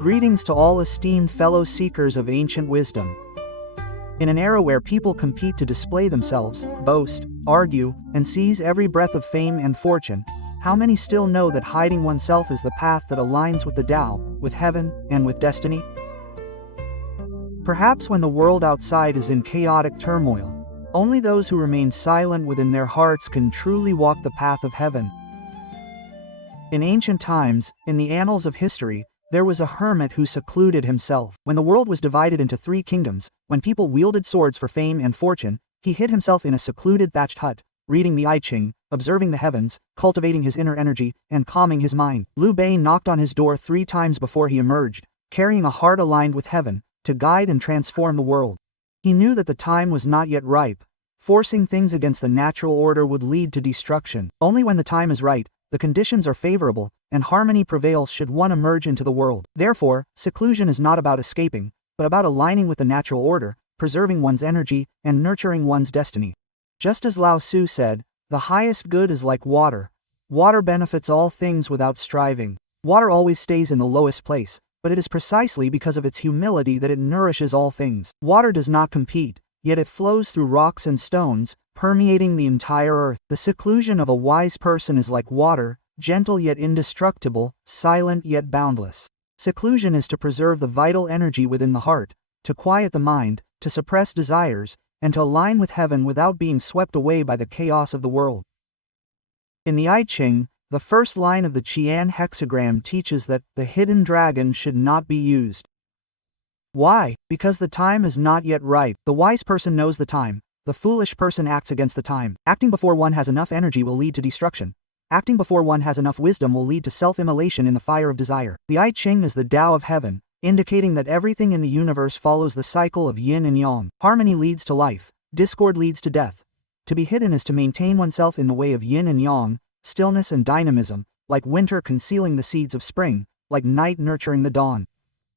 Greetings to all esteemed fellow seekers of ancient wisdom. In an era where people compete to display themselves, boast, argue, and seize every breath of fame and fortune, how many still know that hiding oneself is the path that aligns with the Tao, with heaven, and with destiny? Perhaps when the world outside is in chaotic turmoil, only those who remain silent within their hearts can truly walk the path of heaven. In ancient times, in the annals of history, there was a hermit who secluded himself. When the world was divided into 3 kingdoms, when people wielded swords for fame and fortune, he hid himself in a secluded thatched hut, reading the I Ching, observing the heavens, cultivating his inner energy, and calming his mind. Liu Bei knocked on his door 3 times before he emerged, carrying a heart aligned with heaven, to guide and transform the world. He knew that the time was not yet ripe. Forcing things against the natural order would lead to destruction. Only when the time is right, the conditions are favorable, and harmony prevails should one emerge into the world. Therefore, seclusion is not about escaping, but about aligning with the natural order, preserving one's energy, and nurturing one's destiny. Just as Lao Tzu said, the highest good is like water. Water benefits all things without striving. Water always stays in the lowest place, but it is precisely because of its humility that it nourishes all things. Water does not compete, yet it flows through rocks and stones, permeating the entire earth. The seclusion of a wise person is like water, gentle yet indestructible, silent yet boundless. Seclusion is to preserve the vital energy within the heart, to quiet the mind, to suppress desires, and to align with heaven without being swept away by the chaos of the world. In the I Ching, the first line of the Qian hexagram teaches that the hidden dragon should not be used. Why? Because the time is not yet ripe. The wise person knows the time. The foolish person acts against the time. Acting before one has enough energy will lead to destruction. Acting before one has enough wisdom will lead to self-immolation in the fire of desire. The I Ching is the Tao of heaven, indicating that everything in the universe follows the cycle of yin and yang. Harmony leads to life. Discord leads to death. To be hidden is to maintain oneself in the way of yin and yang, stillness and dynamism, like winter concealing the seeds of spring, like night nurturing the dawn.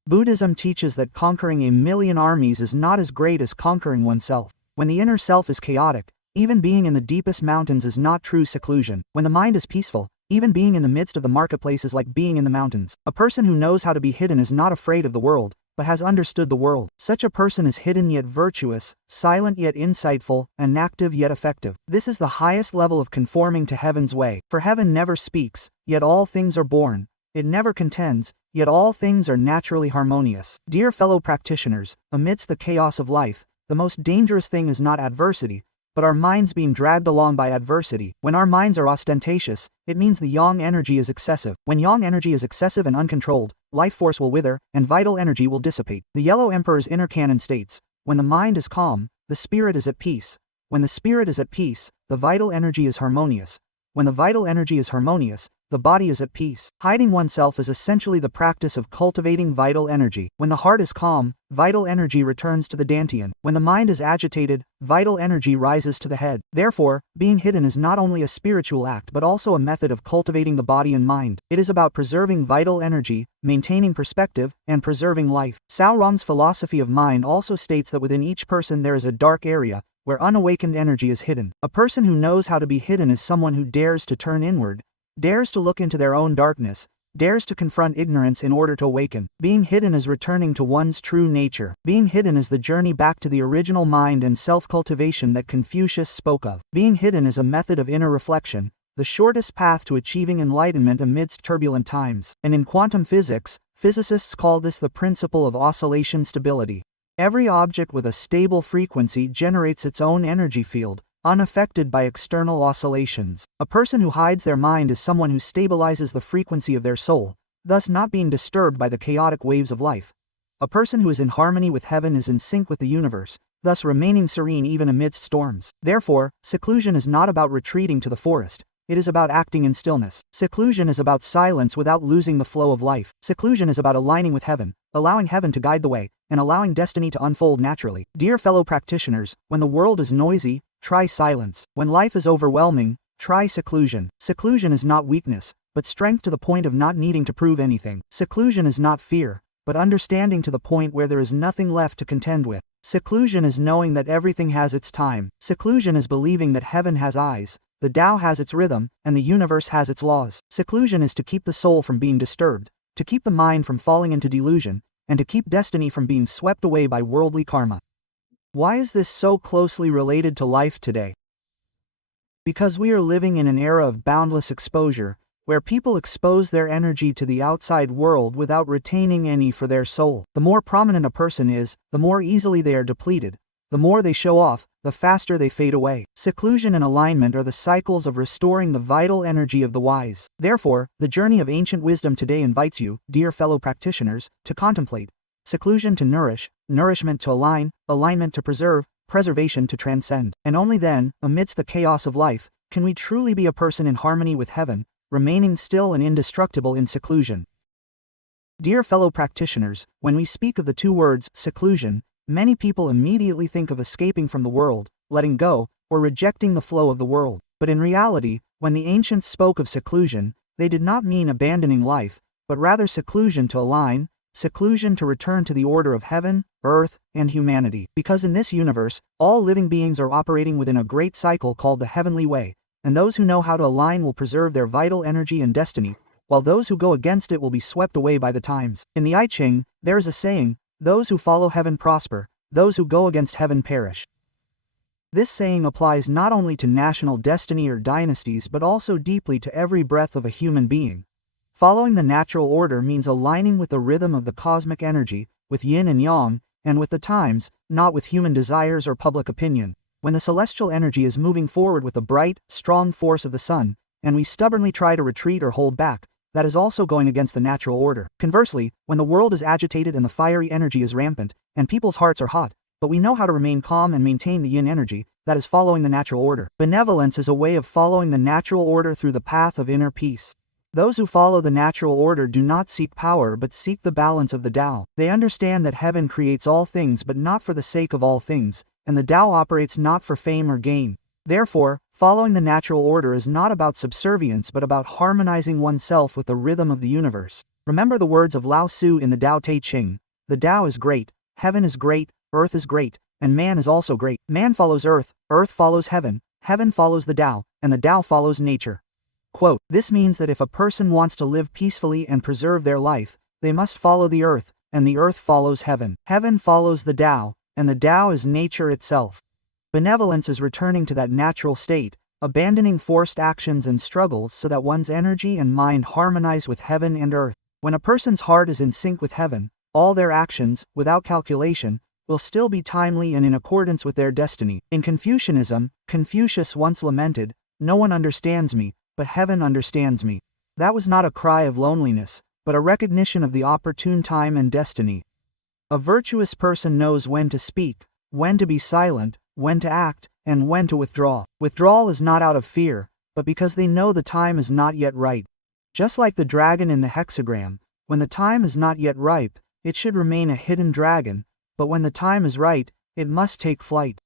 Buddhism teaches that conquering 1,000,000 armies is not as great as conquering oneself. When the inner self is chaotic, even being in the deepest mountains is not true seclusion. When the mind is peaceful, even being in the midst of the marketplace is like being in the mountains. A person who knows how to be hidden is not afraid of the world, but has understood the world. Such a person is hidden yet virtuous, silent yet insightful, and active yet effective. This is the highest level of conforming to heaven's way. For heaven never speaks, yet all things are born. It never contends, yet all things are naturally harmonious. Dear fellow practitioners, amidst the chaos of life, the most dangerous thing is not adversity, but our minds being dragged along by adversity. When our minds are ostentatious, it means the yang energy is excessive. When yang energy is excessive and uncontrolled, life force will wither, and vital energy will dissipate. The Yellow Emperor's inner canon states, when the mind is calm, the spirit is at peace. When the spirit is at peace, the vital energy is harmonious. When the vital energy is harmonious, the body is at peace. Hiding oneself is essentially the practice of cultivating vital energy. When the heart is calm, vital energy returns to the dantian. When the mind is agitated, vital energy rises to the head. Therefore, being hidden is not only a spiritual act but also a method of cultivating the body and mind. It is about preserving vital energy, maintaining perspective, and preserving life. Cao Rong's philosophy of mind also states that within each person there is a dark area, where unawakened energy is hidden. A person who knows how to be hidden is someone who dares to turn inward, dares to look into their own darkness, dares to confront ignorance in order to awaken. Being hidden is returning to one's true nature. Being hidden is the journey back to the original mind and self-cultivation that Confucius spoke of. Being hidden is a method of inner reflection, the shortest path to achieving enlightenment amidst turbulent times. And in quantum physics, physicists call this the principle of oscillation stability. Every object with a stable frequency generates its own energy field, unaffected by external oscillations. A person who hides their mind is someone who stabilizes the frequency of their soul, thus not being disturbed by the chaotic waves of life. A person who is in harmony with heaven is in sync with the universe, thus remaining serene even amidst storms. Therefore, seclusion is not about retreating to the forest. It is about acting in stillness. Seclusion is about silence without losing the flow of life. Seclusion is about aligning with heaven, allowing heaven to guide the way, and allowing destiny to unfold naturally. Dear fellow practitioners, when the world is noisy, try silence. When life is overwhelming, try seclusion. Seclusion is not weakness, but strength to the point of not needing to prove anything. Seclusion is not fear, but understanding to the point where there is nothing left to contend with. Seclusion is knowing that everything has its time. Seclusion is believing that heaven has eyes, the Tao has its rhythm, and the universe has its laws. Seclusion is to keep the soul from being disturbed, to keep the mind from falling into delusion, and to keep destiny from being swept away by worldly karma. Why is this so closely related to life today? Because we are living in an era of boundless exposure, where people expose their energy to the outside world without retaining any for their soul. The more prominent a person is, the more easily they are depleted. The more they show off, the faster they fade away. Seclusion and alignment are the cycles of restoring the vital energy of the wise. Therefore, the journey of ancient wisdom today invites you, dear fellow practitioners, to contemplate. Seclusion to nourish, nourishment to align, alignment to preserve, preservation to transcend. And only then, amidst the chaos of life, can we truly be a person in harmony with heaven, remaining still and indestructible in seclusion. Dear fellow practitioners, when we speak of the two words, seclusion, many people immediately think of escaping from the world, letting go, or rejecting the flow of the world. But in reality, when the ancients spoke of seclusion, they did not mean abandoning life, but rather seclusion to align, seclusion to return to the order of heaven, earth, and humanity. Because in this universe, all living beings are operating within a great cycle called the heavenly way, and those who know how to align will preserve their vital energy and destiny, while those who go against it will be swept away by the times. In the I Ching, there is a saying, "Those who follow heaven prosper, those who go against heaven perish." This saying applies not only to national destiny or dynasties but also deeply to every breath of a human being. Following the natural order means aligning with the rhythm of the cosmic energy, with yin and yang, and with the times, not with human desires or public opinion. When the celestial energy is moving forward with the bright, strong force of the sun, and we stubbornly try to retreat or hold back, that is also going against the natural order. Conversely, when the world is agitated and the fiery energy is rampant, and people's hearts are hot, but we know how to remain calm and maintain the yin energy, that is following the natural order. Benevolence is a way of following the natural order through the path of inner peace. Those who follow the natural order do not seek power but seek the balance of the Tao. They understand that heaven creates all things but not for the sake of all things, and the Tao operates not for fame or gain. Therefore, following the natural order is not about subservience but about harmonizing oneself with the rhythm of the universe. Remember the words of Lao Tzu in the Tao Te Ching. The Tao is great, heaven is great, earth is great, and man is also great. Man follows earth follows heaven follows the Tao, and the Tao follows nature. Quote, this means that if a person wants to live peacefully and preserve their life, they must follow the earth, and the earth follows heaven. Heaven follows the Tao, and the Tao is nature itself. Benevolence is returning to that natural state, abandoning forced actions and struggles so that one's energy and mind harmonize with heaven and earth. When a person's heart is in sync with heaven, all their actions, without calculation, will still be timely and in accordance with their destiny. In Confucianism, Confucius once lamented, "No one understands me, but heaven understands me." That was not a cry of loneliness, but a recognition of the opportune time and destiny. A virtuous person knows when to speak, when to be silent, when to act, and when to withdraw. Withdrawal is not out of fear, but because they know the time is not yet right. Just like the dragon in the hexagram, when the time is not yet ripe, it should remain a hidden dragon, but when the time is right, it must take flight.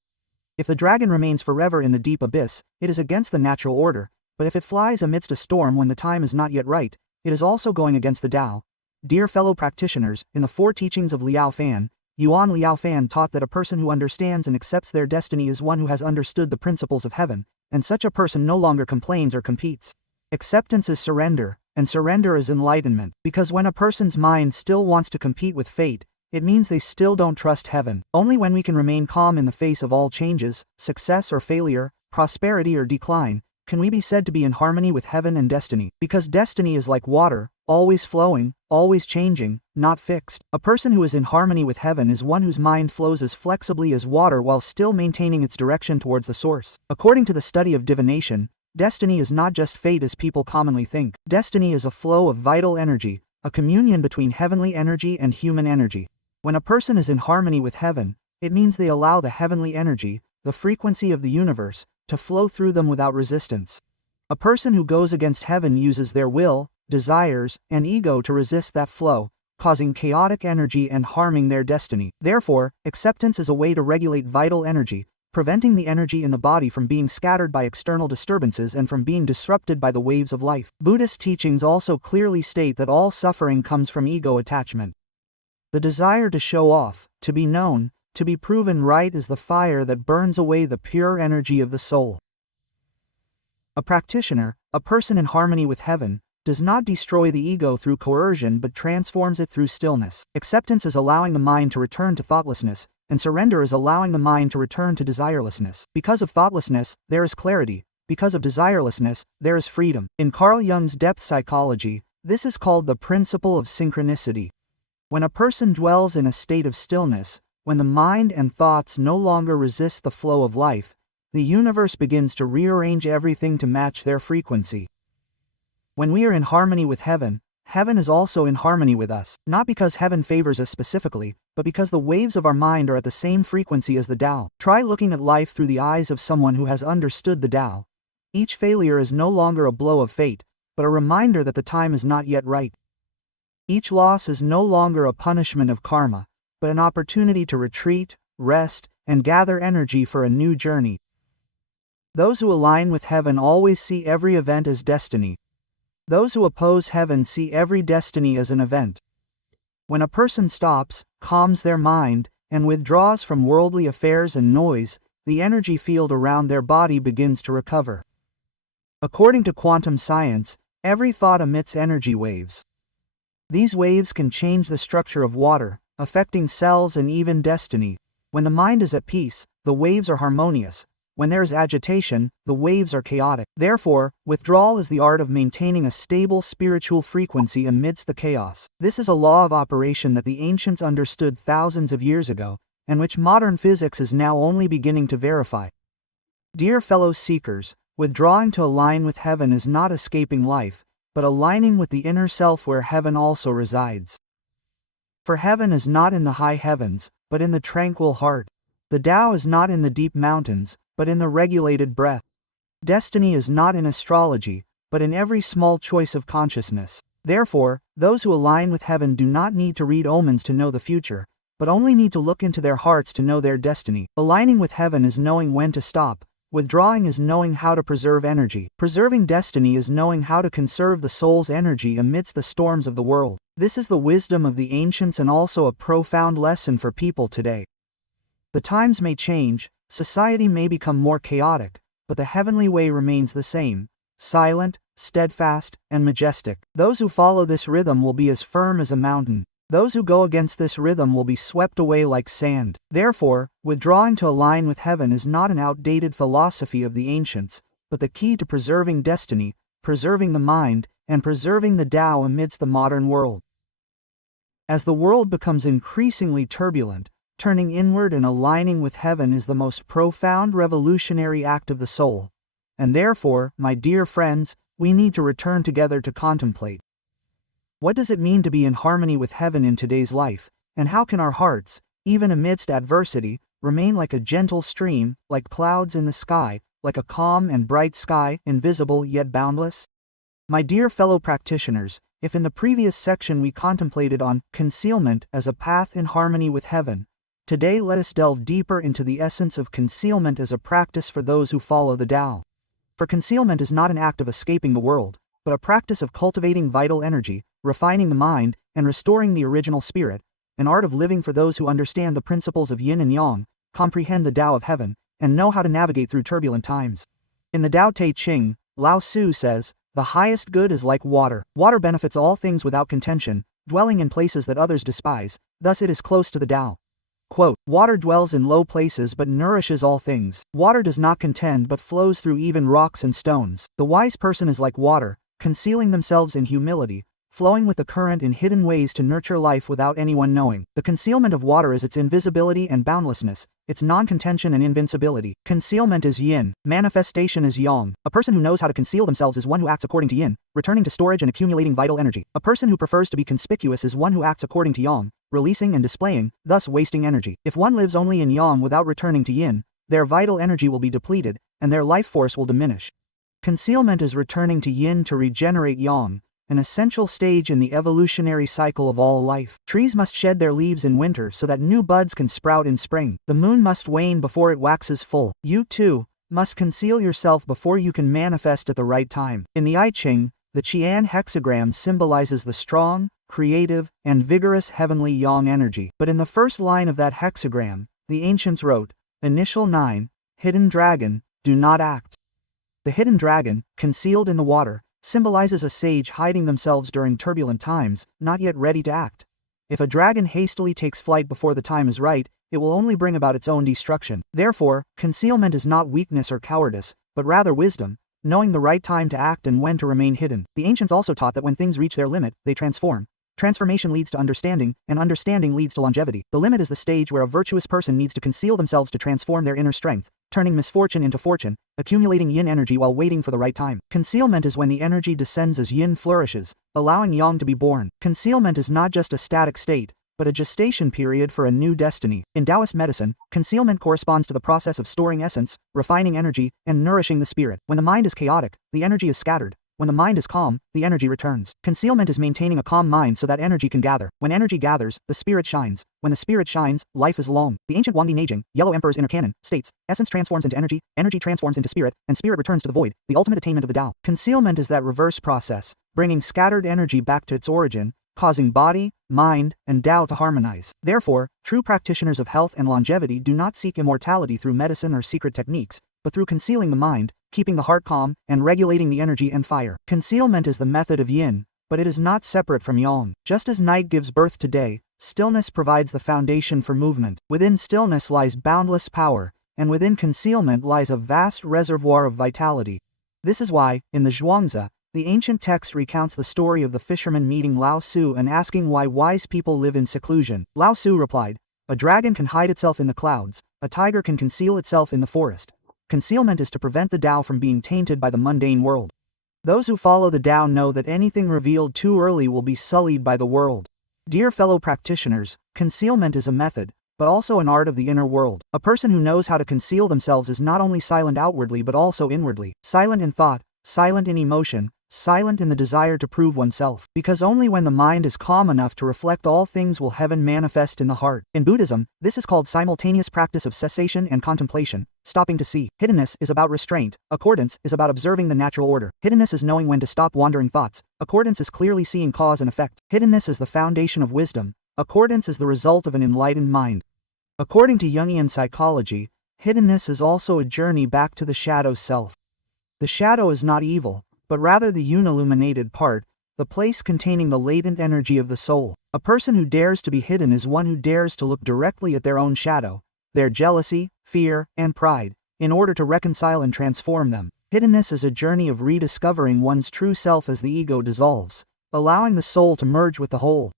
If the dragon remains forever in the deep abyss, it is against the natural order, but if it flies amidst a storm when the time is not yet right, it is also going against the Tao. Dear fellow practitioners, in the four teachings of Liao Fan, Yuan Liao Fan taught that a person who understands and accepts their destiny is one who has understood the principles of heaven, and such a person no longer complains or competes. Acceptance is surrender, and surrender is enlightenment, because when a person's mind still wants to compete with fate, it means they still don't trust heaven. Only when we can remain calm in the face of all changes, success or failure, prosperity or decline, can we be said to be in harmony with heaven and destiny. Because destiny is like water, always flowing, always changing, not fixed. A person who is in harmony with heaven is one whose mind flows as flexibly as water while still maintaining its direction towards the source. According to the study of divination, destiny is not just fate as people commonly think. Destiny is a flow of vital energy, a communion between heavenly energy and human energy. When a person is in harmony with heaven, it means they allow the heavenly energy, the frequency of the universe, to flow through them without resistance. A person who goes against heaven uses their will, desires, and ego to resist that flow, causing chaotic energy and harming their destiny. Therefore, acceptance is a way to regulate vital energy, preventing the energy in the body from being scattered by external disturbances and from being disrupted by the waves of life. Buddhist teachings also clearly state that all suffering comes from ego attachment. The desire to show off, to be known, to be proven right is the fire that burns away the pure energy of the soul. A practitioner, a person in harmony with heaven, does not destroy the ego through coercion but transforms it through stillness. Acceptance is allowing the mind to return to thoughtlessness, and surrender is allowing the mind to return to desirelessness. Because of thoughtlessness, there is clarity. Because of desirelessness, there is freedom. In Carl Jung's depth psychology, this is called the principle of synchronicity. When a person dwells in a state of stillness, when the mind and thoughts no longer resist the flow of life, the universe begins to rearrange everything to match their frequency. When we are in harmony with heaven, heaven is also in harmony with us, not because heaven favors us specifically, but because the waves of our mind are at the same frequency as the Tao. Try looking at life through the eyes of someone who has understood the Tao. Each failure is no longer a blow of fate, but a reminder that the time is not yet right. Each loss is no longer a punishment of karma, but an opportunity to retreat, rest, and gather energy for a new journey. Those who align with heaven always see every event as destiny. Those who oppose heaven see every destiny as an event. When a person stops, calms their mind, and withdraws from worldly affairs and noise, the energy field around their body begins to recover. According to quantum science, every thought emits energy waves. These waves can change the structure of water, affecting cells and even destiny. When the mind is at peace, the waves are harmonious. When there is agitation, the waves are chaotic. Therefore, withdrawal is the art of maintaining a stable spiritual frequency amidst the chaos. This is a law of operation that the ancients understood thousands of years ago, and which modern physics is now only beginning to verify. Dear fellow seekers, withdrawing to align with heaven is not escaping life, but aligning with the inner self where heaven also resides. For heaven is not in the high heavens, but in the tranquil heart. The Tao is not in the deep mountains, but in the regulated breath. Destiny is not in astrology, but in every small choice of consciousness. Therefore, those who align with heaven do not need to read omens to know the future, but only need to look into their hearts to know their destiny. Aligning with heaven is knowing when to stop. Withdrawing is knowing how to preserve energy. Preserving destiny is knowing how to conserve the soul's energy amidst the storms of the world. This is the wisdom of the ancients and also a profound lesson for people today. The times may change, society may become more chaotic, but the heavenly way remains the same, silent, steadfast, and majestic. Those who follow this rhythm will be as firm as a mountain. Those who go against this rhythm will be swept away like sand. Therefore, withdrawing to align with heaven is not an outdated philosophy of the ancients, but the key to preserving destiny, preserving the mind, and preserving the Tao amidst the modern world. As the world becomes increasingly turbulent, turning inward and aligning with heaven is the most profound revolutionary act of the soul. And therefore, my dear friends, we need to return together to contemplate. What does it mean to be in harmony with heaven in today's life, and how can our hearts, even amidst adversity, remain like a gentle stream, like clouds in the sky, like a calm and bright sky, invisible yet boundless? My dear fellow practitioners, if in the previous section we contemplated on concealment as a path in harmony with heaven, today let us delve deeper into the essence of concealment as a practice for those who follow the Tao. For concealment is not an act of escaping the world, but a practice of cultivating vital energy, refining the mind, and restoring the original spirit, an art of living for those who understand the principles of yin and yang, comprehend the Tao of heaven, and know how to navigate through turbulent times. In the Tao Te Ching, Lao Tzu says, "The highest good is like water. Water benefits all things without contention, dwelling in places that others despise, thus it is close to the Tao." Quote, "Water dwells in low places but nourishes all things. Water does not contend but flows through even rocks and stones. The wise person is like water, concealing themselves in humility, flowing with the current in hidden ways to nurture life without anyone knowing. The concealment of water is its invisibility and boundlessness, its non-contention and invincibility. Concealment is yin, manifestation is yang. A person who knows how to conceal themselves is one who acts according to yin, returning to storage and accumulating vital energy. A person who prefers to be conspicuous is one who acts according to yang, releasing and displaying, thus wasting energy. If one lives only in yang without returning to yin, their vital energy will be depleted, and their life force will diminish. Concealment is returning to yin to regenerate yang, an essential stage in the evolutionary cycle of all life. Trees must shed their leaves in winter so that new buds can sprout in spring. The moon must wane before it waxes full. You, too, must conceal yourself before you can manifest at the right time. In the I Ching, the Qian hexagram symbolizes the strong, creative, and vigorous heavenly yang energy. But in the first line of that hexagram, the ancients wrote, Initial 9, Hidden Dragon, do not act. The hidden dragon, concealed in the water, symbolizes a sage hiding themselves during turbulent times, not yet ready to act. If a dragon hastily takes flight before the time is right, it will only bring about its own destruction. Therefore, concealment is not weakness or cowardice, but rather wisdom, knowing the right time to act and when to remain hidden. The ancients also taught that when things reach their limit, they transform. Transformation leads to understanding, and understanding leads to longevity. The limit is the stage where a virtuous person needs to conceal themselves to transform their inner strength, turning misfortune into fortune, accumulating yin energy while waiting for the right time. Concealment is when the energy descends as yin flourishes, allowing yang to be born. Concealment is not just a static state, but a gestation period for a new destiny. In Taoist medicine, concealment corresponds to the process of storing essence, refining energy, and nourishing the spirit. When the mind is chaotic, the energy is scattered. When the mind is calm, the energy returns. Concealment is maintaining a calm mind so that energy can gather. When energy gathers, the spirit shines. When the spirit shines, life is long. The ancient Huangdi Neijing, Yellow Emperor's inner canon, states, essence transforms into energy, energy transforms into spirit, and spirit returns to the void, the ultimate attainment of the Tao. Concealment is that reverse process, bringing scattered energy back to its origin, causing body, mind, and Tao to harmonize. Therefore, true practitioners of health and longevity do not seek immortality through medicine or secret techniques, but through concealing the mind, keeping the heart calm, and regulating the energy and fire. Concealment is the method of yin, but it is not separate from yang. Just as night gives birth to day, stillness provides the foundation for movement. Within stillness lies boundless power, and within concealment lies a vast reservoir of vitality. This is why, in the Zhuangzi, the ancient text recounts the story of the fisherman meeting Lao Tzu and asking why wise people live in seclusion. Lao Tzu replied, "A dragon can hide itself in the clouds, a tiger can conceal itself in the forest. Concealment is to prevent the Tao from being tainted by the mundane world. Those who follow the Tao know that anything revealed too early will be sullied by the world." Dear fellow practitioners, concealment is a method, but also an art of the inner world. A person who knows how to conceal themselves is not only silent outwardly but also inwardly. Silent in thought, silent in emotion, silent in the desire to prove oneself. Because only when the mind is calm enough to reflect all things will heaven manifest in the heart. In Buddhism, this is called simultaneous practice of cessation and contemplation, stopping to see. Hiddenness is about restraint, accordance is about observing the natural order. Hiddenness is knowing when to stop wandering thoughts, accordance is clearly seeing cause and effect. Hiddenness is the foundation of wisdom, accordance is the result of an enlightened mind. According to Jungian psychology, hiddenness is also a journey back to the shadow self. The shadow is not evil, but rather the unilluminated part, the place containing the latent energy of the soul. A person who dares to be hidden is one who dares to look directly at their own shadow, their jealousy, fear, and pride, in order to reconcile and transform them. Hiddenness is a journey of rediscovering one's true self as the ego dissolves, allowing the soul to merge with the whole.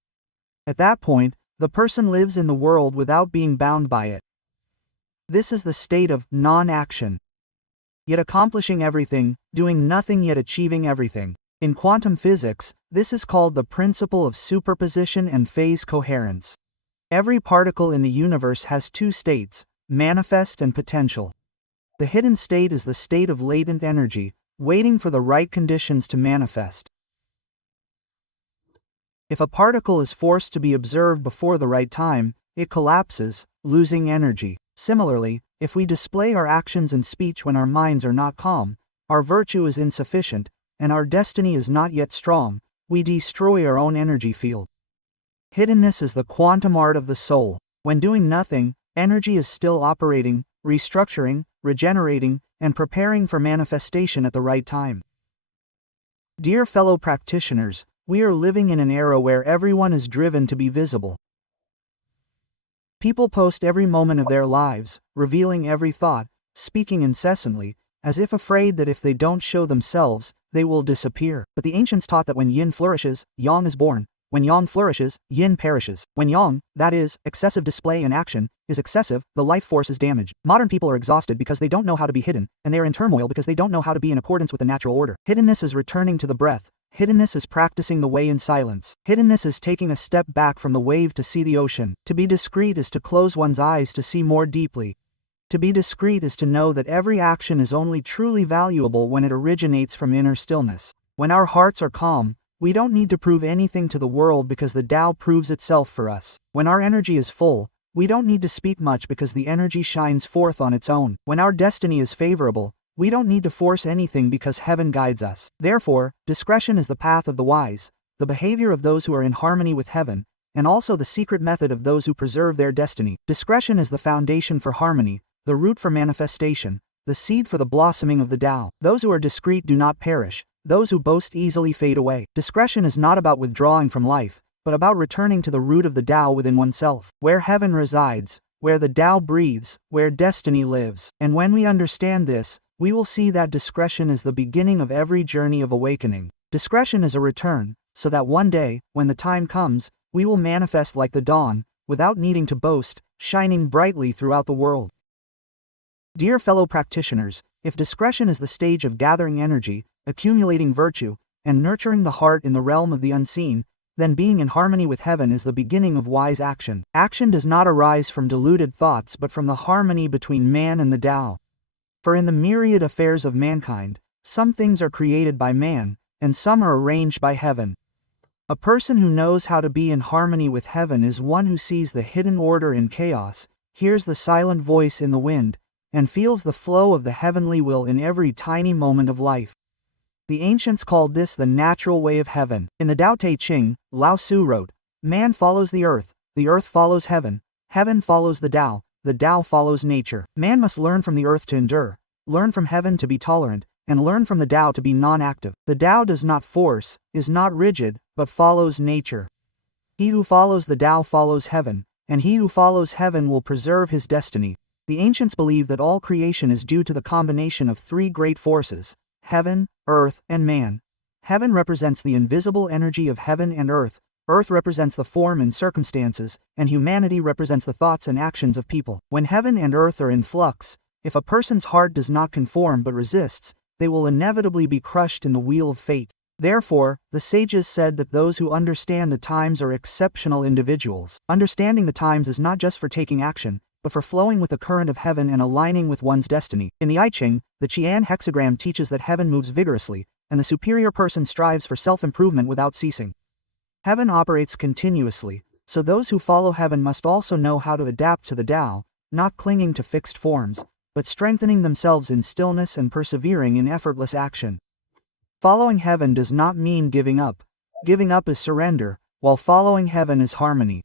At that point, the person lives in the world without being bound by it. This is the state of non-action, yet accomplishing everything, doing nothing yet achieving everything. In quantum physics, this is called the principle of superposition and phase coherence. Every particle in the universe has two states, manifest and potential. The hidden state is the state of latent energy, waiting for the right conditions to manifest. If a particle is forced to be observed before the right time, it collapses, losing energy. Similarly, if we display our actions and speech when our minds are not calm, our virtue is insufficient, and our destiny is not yet strong, we destroy our own energy field. Hiddenness is the quantum art of the soul. When doing nothing, energy is still operating, restructuring, regenerating, and preparing for manifestation at the right time. Dear fellow practitioners, we are living in an era where everyone is driven to be visible. People post every moment of their lives, revealing every thought, speaking incessantly, as if afraid that if they don't show themselves, they will disappear. But the ancients taught that when yin flourishes, yang is born. When yang flourishes, yin perishes. When yang, that is, excessive display and action, is excessive, the life force is damaged. Modern people are exhausted because they don't know how to be hidden, and they are in turmoil because they don't know how to be in accordance with the natural order. Hiddenness is returning to the breath. Hiddenness is practicing the way in silence. Hiddenness is taking a step back from the wave to see the ocean. To be discreet is to close one's eyes to see more deeply. To be discreet is to know that every action is only truly valuable when it originates from inner stillness. When our hearts are calm, we don't need to prove anything to the world because the Tao proves itself for us. When our energy is full, we don't need to speak much because the energy shines forth on its own. When our destiny is favorable, we don't need to force anything because heaven guides us. Therefore, discretion is the path of the wise, the behavior of those who are in harmony with heaven, and also the secret method of those who preserve their destiny. Discretion is the foundation for harmony, the root for manifestation, the seed for the blossoming of the Tao. Those who are discreet do not perish, Those who boast easily fade away. Discretion is not about withdrawing from life, but about returning to the root of the Tao within oneself, where heaven resides, where the Tao breathes, where destiny lives. And when we understand this, we will see that discretion is the beginning of every journey of awakening. Discretion is a return, so that one day, when the time comes, we will manifest like the dawn, without needing to boast, shining brightly throughout the world. Dear fellow practitioners, if discretion is the stage of gathering energy, accumulating virtue, and nurturing the heart in the realm of the unseen, then being in harmony with heaven is the beginning of wise action. Action does not arise from deluded thoughts but from the harmony between man and the Tao. For in the myriad affairs of mankind, some things are created by man, and some are arranged by heaven. A person who knows how to be in harmony with heaven is one who sees the hidden order in chaos, hears the silent voice in the wind, and feels the flow of the heavenly will in every tiny moment of life. The ancients called this the natural way of heaven. In the Tao Te Ching, Lao Tzu wrote, "Man follows the earth follows heaven follows the Tao follows nature." Man must learn from the earth to endure, learn from heaven to be tolerant, and learn from the Tao to be non-active. The Tao does not force, is not rigid, but follows nature. He who follows the Tao follows heaven, and he who follows heaven will preserve his destiny. The ancients believed that all creation is due to the combination of three great forces: heaven, earth, and man. Heaven represents the invisible energy of heaven and earth represents the form and circumstances, and humanity represents the thoughts and actions of people. When heaven and earth are in flux, if a person's heart does not conform but resists, they will inevitably be crushed in the wheel of fate. Therefore, the sages said that those who understand the times are exceptional individuals. Understanding the times is not just for taking action, but for flowing with the current of heaven and aligning with one's destiny. In the I Ching, the Qian hexagram teaches that heaven moves vigorously, and the superior person strives for self-improvement without ceasing. Heaven operates continuously, so those who follow heaven must also know how to adapt to the Tao, not clinging to fixed forms, but strengthening themselves in stillness and persevering in effortless action. Following heaven does not mean giving up. Giving up is surrender, while following heaven is harmony.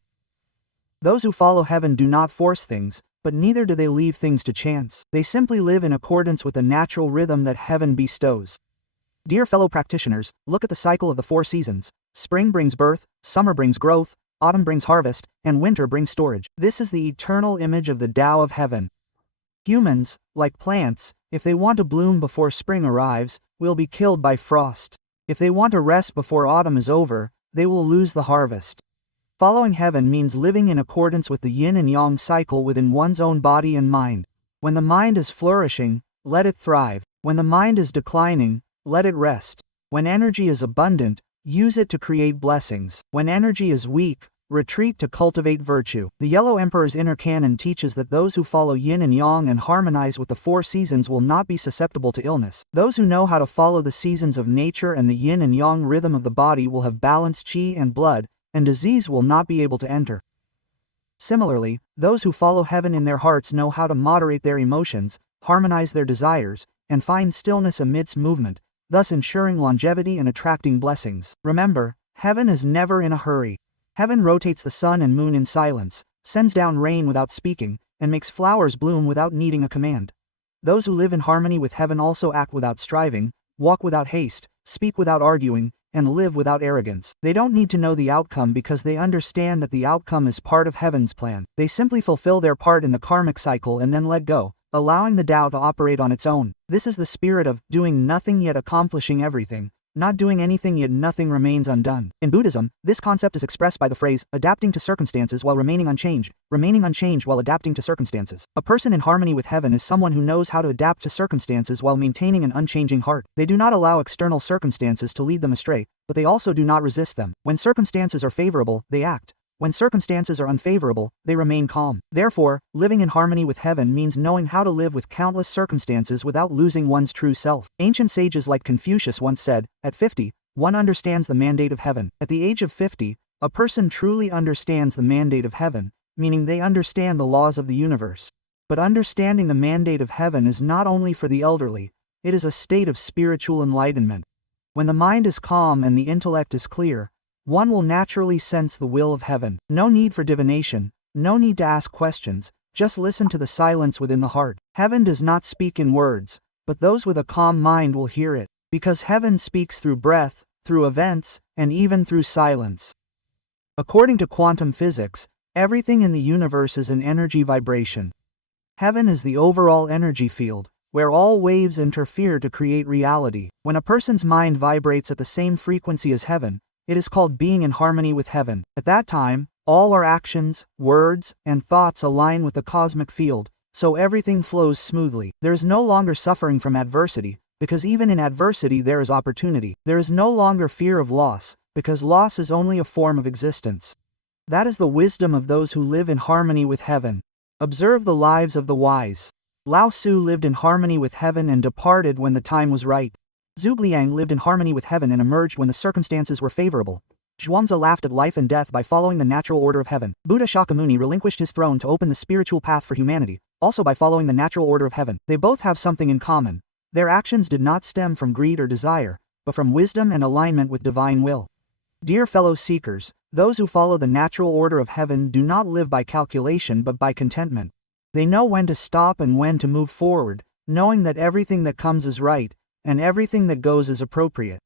Those who follow heaven do not force things, but neither do they leave things to chance. They simply live in accordance with the natural rhythm that heaven bestows. Dear fellow practitioners, look at the cycle of the 4 seasons. Spring brings birth, summer brings growth, autumn brings harvest, and winter brings storage. This is the eternal image of the Tao of heaven. Humans, like plants, if they want to bloom before spring arrives, will be killed by frost. If they want to rest before autumn is over, they will lose the harvest. Following heaven means living in accordance with the yin and yang cycle within one's own body and mind. When the mind is flourishing, let it thrive. When the mind is declining, let it rest. When energy is abundant, use it to create blessings. When energy is weak, retreat to cultivate virtue. The Yellow Emperor's inner canon teaches that those who follow yin and yang and harmonize with the 4 seasons will not be susceptible to illness. Those who know how to follow the seasons of nature and the yin and yang rhythm of the body will have balanced qi and blood, and disease will not be able to enter. Similarly, those who follow heaven in their hearts know how to moderate their emotions, harmonize their desires, and find stillness amidst movement, thus ensuring longevity and attracting blessings. Remember, heaven is never in a hurry. Heaven rotates the sun and moon in silence, sends down rain without speaking, and makes flowers bloom without needing a command. Those who live in harmony with heaven also act without striving, walk without haste, speak without arguing, and live without arrogance. They don't need to know the outcome because they understand that the outcome is part of heaven's plan. They simply fulfill their part in the karmic cycle and then let go, allowing the Tao to operate on its own. This is the spirit of doing nothing yet accomplishing everything, not doing anything yet nothing remains undone. In Buddhism, this concept is expressed by the phrase, adapting to circumstances while remaining unchanged while adapting to circumstances. A person in harmony with heaven is someone who knows how to adapt to circumstances while maintaining an unchanging heart. They do not allow external circumstances to lead them astray, but they also do not resist them. When circumstances are favorable, they act. When circumstances are unfavorable, they remain calm. Therefore, living in harmony with heaven means knowing how to live with countless circumstances without losing one's true self. Ancient sages like Confucius once said, at 50, one understands the mandate of heaven. At the age of 50, a person truly understands the mandate of heaven, meaning they understand the laws of the universe. But understanding the mandate of heaven is not only for the elderly, it is a state of spiritual enlightenment. When the mind is calm and the intellect is clear, one will naturally sense the will of heaven. No need for divination, no need to ask questions, just listen to the silence within the heart. Heaven does not speak in words, but those with a calm mind will hear it. Because heaven speaks through breath, through events, and even through silence. According to quantum physics, everything in the universe is an energy vibration. Heaven is the overall energy field, where all waves interfere to create reality. When a person's mind vibrates at the same frequency as heaven, it is called being in harmony with heaven. At that time, all our actions, words, and thoughts align with the cosmic field, so everything flows smoothly. There is no longer suffering from adversity, because even in adversity there is opportunity. There is no longer fear of loss, because loss is only a form of existence. That is the wisdom of those who live in harmony with heaven. Observe the lives of the wise. Lao Tzu lived in harmony with heaven and departed when the time was right. Zhuge Liang lived in harmony with heaven and emerged when the circumstances were favorable. Zhuangzi laughed at life and death by following the natural order of heaven. Buddha Shakyamuni relinquished his throne to open the spiritual path for humanity, also by following the natural order of heaven. They both have something in common. Their actions did not stem from greed or desire, but from wisdom and alignment with divine will. Dear fellow seekers, those who follow the natural order of heaven do not live by calculation but by contentment. They know when to stop and when to move forward, knowing that everything that comes is right, and everything that goes is appropriate.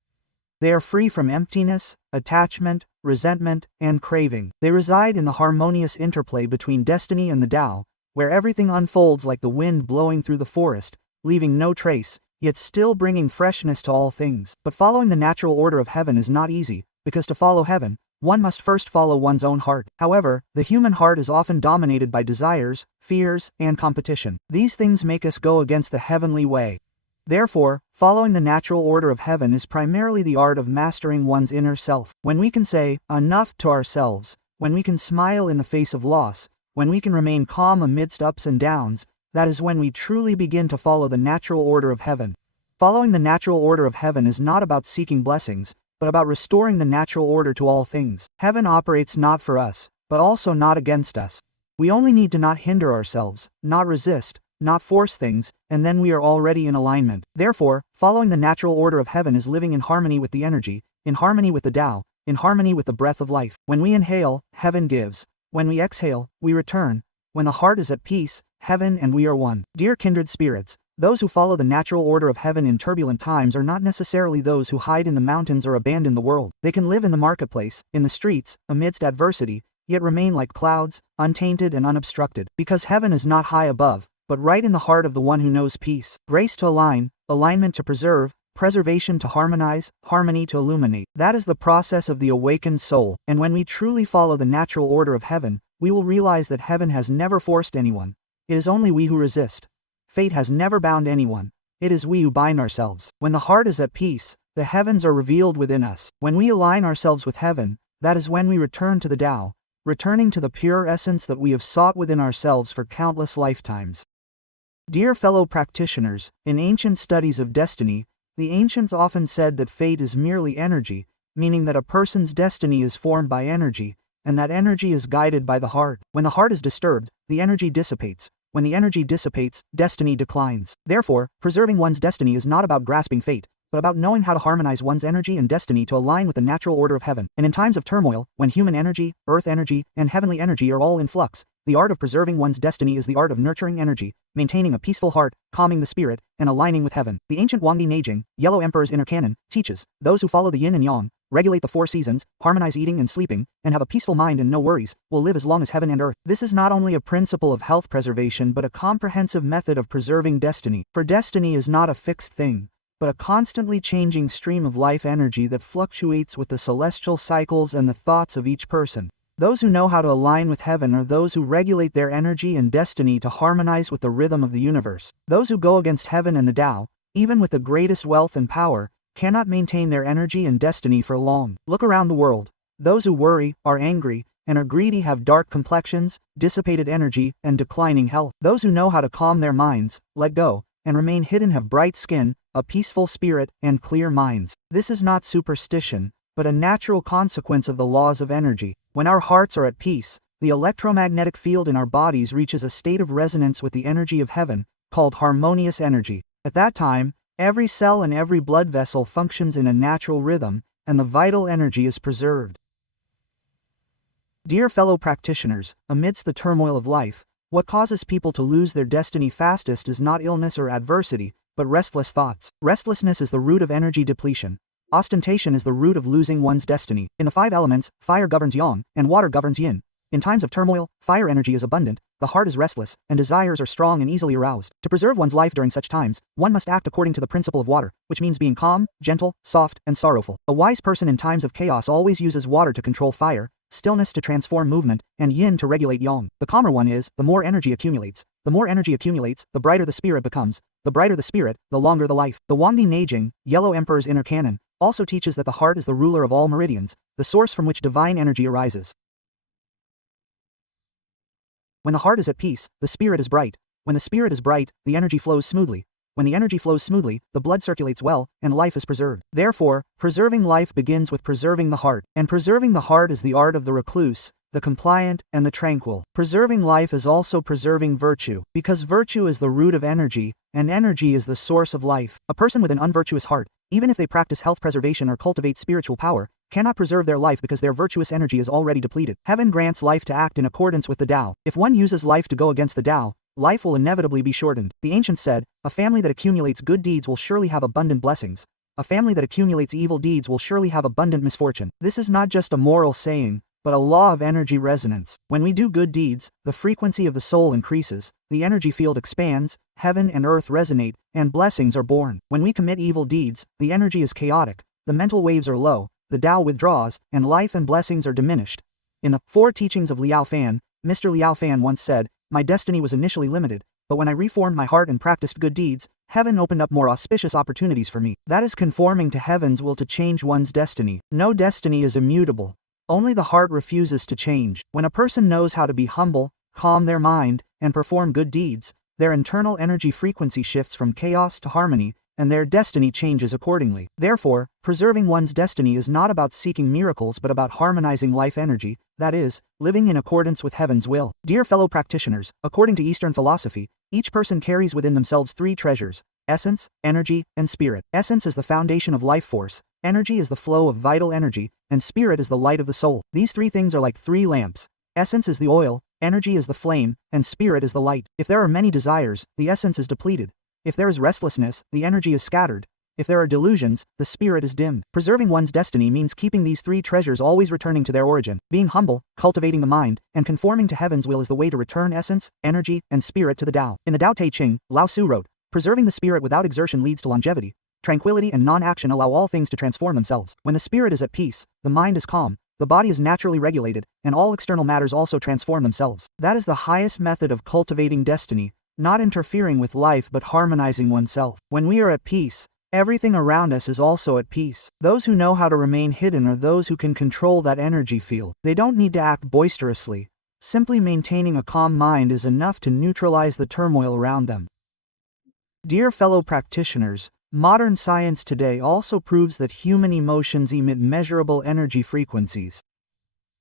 They are free from emptiness, attachment, resentment, and craving. They reside in the harmonious interplay between destiny and the Tao, where everything unfolds like the wind blowing through the forest, leaving no trace, yet still bringing freshness to all things. But following the natural order of heaven is not easy, because to follow heaven, one must first follow one's own heart. However, the human heart is often dominated by desires, fears, and competition. These things make us go against the heavenly way. Therefore, following the natural order of heaven is primarily the art of mastering one's inner self. When we can say, enough to ourselves, when we can smile in the face of loss, when we can remain calm amidst ups and downs, that is when we truly begin to follow the natural order of heaven. Following the natural order of heaven is not about seeking blessings, but about restoring the natural order to all things. Heaven operates not for us, but also not against us. We only need to not hinder ourselves, not resist, not force things, and then we are already in alignment. Therefore, following the natural order of heaven is living in harmony with the energy, in harmony with the Tao, in harmony with the breath of life. When we inhale, heaven gives. When we exhale, we return. When the heart is at peace, heaven and we are one. Dear kindred spirits, those who follow the natural order of heaven in turbulent times are not necessarily those who hide in the mountains or abandon the world. They can live in the marketplace, in the streets, amidst adversity, yet remain like clouds, untainted and unobstructed. Because heaven is not high above, but right in the heart of the one who knows peace. Grace to align, alignment to preserve, preservation to harmonize, harmony to illuminate. That is the process of the awakened soul. And when we truly follow the natural order of heaven, we will realize that heaven has never forced anyone. It is only we who resist. Fate has never bound anyone. It is we who bind ourselves. When the heart is at peace, the heavens are revealed within us. When we align ourselves with heaven, that is when we return to the Tao, returning to the pure essence that we have sought within ourselves for countless lifetimes. Dear fellow practitioners, in ancient studies of destiny, the ancients often said that fate is merely energy, meaning that a person's destiny is formed by energy, and that energy is guided by the heart. When the heart is disturbed, the energy dissipates. When the energy dissipates, destiny declines. Therefore, preserving one's destiny is not about grasping fate, but about knowing how to harmonize one's energy and destiny to align with the natural order of heaven. And in times of turmoil, when human energy, earth energy, and heavenly energy are all in flux, the art of preserving one's destiny is the art of nurturing energy, maintaining a peaceful heart, calming the spirit, and aligning with heaven. The ancient Huangdi Neijing, Yellow Emperor's Inner Canon, teaches, those who follow the yin and yang, regulate the 4 seasons, harmonize eating and sleeping, and have a peaceful mind and no worries, will live as long as heaven and earth. This is not only a principle of health preservation but a comprehensive method of preserving destiny. For destiny is not a fixed thing, but a constantly changing stream of life energy that fluctuates with the celestial cycles and the thoughts of each person. Those who know how to align with heaven are those who regulate their energy and destiny to harmonize with the rhythm of the universe. Those who go against heaven and the Tao, even with the greatest wealth and power, cannot maintain their energy and destiny for long. Look around the world. Those who worry, are angry, and are greedy have dark complexions, dissipated energy, and declining health. Those who know how to calm their minds, let go, and remain hidden have bright skin, a peaceful spirit, and clear minds. This is not superstition, but a natural consequence of the laws of energy. When our hearts are at peace, the electromagnetic field in our bodies reaches a state of resonance with the energy of heaven, called harmonious energy. At that time, every cell and every blood vessel functions in a natural rhythm, and the vital energy is preserved. Dear fellow practitioners, amidst the turmoil of life, what causes people to lose their destiny fastest is not illness or adversity, but restless thoughts. Restlessness is the root of energy depletion. Ostentation is the root of losing one's destiny. In the five elements, fire governs yang, and water governs yin. In times of turmoil, fire energy is abundant, the heart is restless, and desires are strong and easily aroused. To preserve one's life during such times, one must act according to the principle of water, which means being calm, gentle, soft, and sorrowful. A wise person in times of chaos always uses water to control fire, stillness to transform movement, and yin to regulate yang. The calmer one is, the more energy accumulates. The more energy accumulates, the brighter the spirit becomes. The brighter the spirit, the longer the life. The Huangdi Neijing, Yellow Emperor's inner canon, also teaches that the heart is the ruler of all meridians, the source from which divine energy arises. When the heart is at peace, the spirit is bright. When the spirit is bright, the energy flows smoothly. When the energy flows smoothly, the blood circulates well, and life is preserved. Therefore, preserving life begins with preserving the heart. And preserving the heart is the art of the recluse, the compliant, and the tranquil. Preserving life is also preserving virtue, because virtue is the root of energy, and energy is the source of life. A person with an unvirtuous heart, even if they practice health preservation or cultivate spiritual power, cannot preserve their life because their virtuous energy is already depleted. Heaven grants life to act in accordance with the Tao. If one uses life to go against the Tao, life will inevitably be shortened. The ancients said, a family that accumulates good deeds will surely have abundant blessings. A family that accumulates evil deeds will surely have abundant misfortune. This is not just a moral saying, but a law of energy resonance. When we do good deeds, the frequency of the soul increases, the energy field expands, heaven and earth resonate, and blessings are born. When we commit evil deeds, the energy is chaotic, the mental waves are low, the Tao withdraws, and life and blessings are diminished. In the Four Teachings of Liao Fan, Mr. Liao Fan once said, "My destiny was initially limited, but when I reformed my heart and practiced good deeds, heaven opened up more auspicious opportunities for me." That is conforming to heaven's will to change one's destiny. No destiny is immutable. Only the heart refuses to change. When a person knows how to be humble, calm their mind, and perform good deeds, their internal energy frequency shifts from chaos to harmony, and their destiny changes accordingly. Therefore, preserving one's destiny is not about seeking miracles but about harmonizing life energy, that is, living in accordance with heaven's will. Dear fellow practitioners, according to Eastern philosophy, each person carries within themselves three treasures: essence, energy, and spirit. Essence is the foundation of life force, energy is the flow of vital energy, and spirit is the light of the soul. These three things are like three lamps. Essence is the oil, energy is the flame, and spirit is the light. If there are many desires, the essence is depleted. If there is restlessness, the energy is scattered. If there are delusions, the spirit is dimmed. Preserving one's destiny means keeping these three treasures always returning to their origin. Being humble, cultivating the mind, and conforming to heaven's will is the way to return essence, energy, and spirit to the Tao. In the Tao Te Ching, Lao Tzu wrote, "Preserving the spirit without exertion leads to longevity. Tranquility and non-action allow all things to transform themselves." When the spirit is at peace, the mind is calm, the body is naturally regulated, and all external matters also transform themselves. That is the highest method of cultivating destiny, not interfering with life but harmonizing oneself. When we are at peace, everything around us is also at peace. Those who know how to remain hidden are those who can control that energy field. They don't need to act boisterously. Simply maintaining a calm mind is enough to neutralize the turmoil around them. Dear fellow practitioners, modern science today also proves that human emotions emit measurable energy frequencies.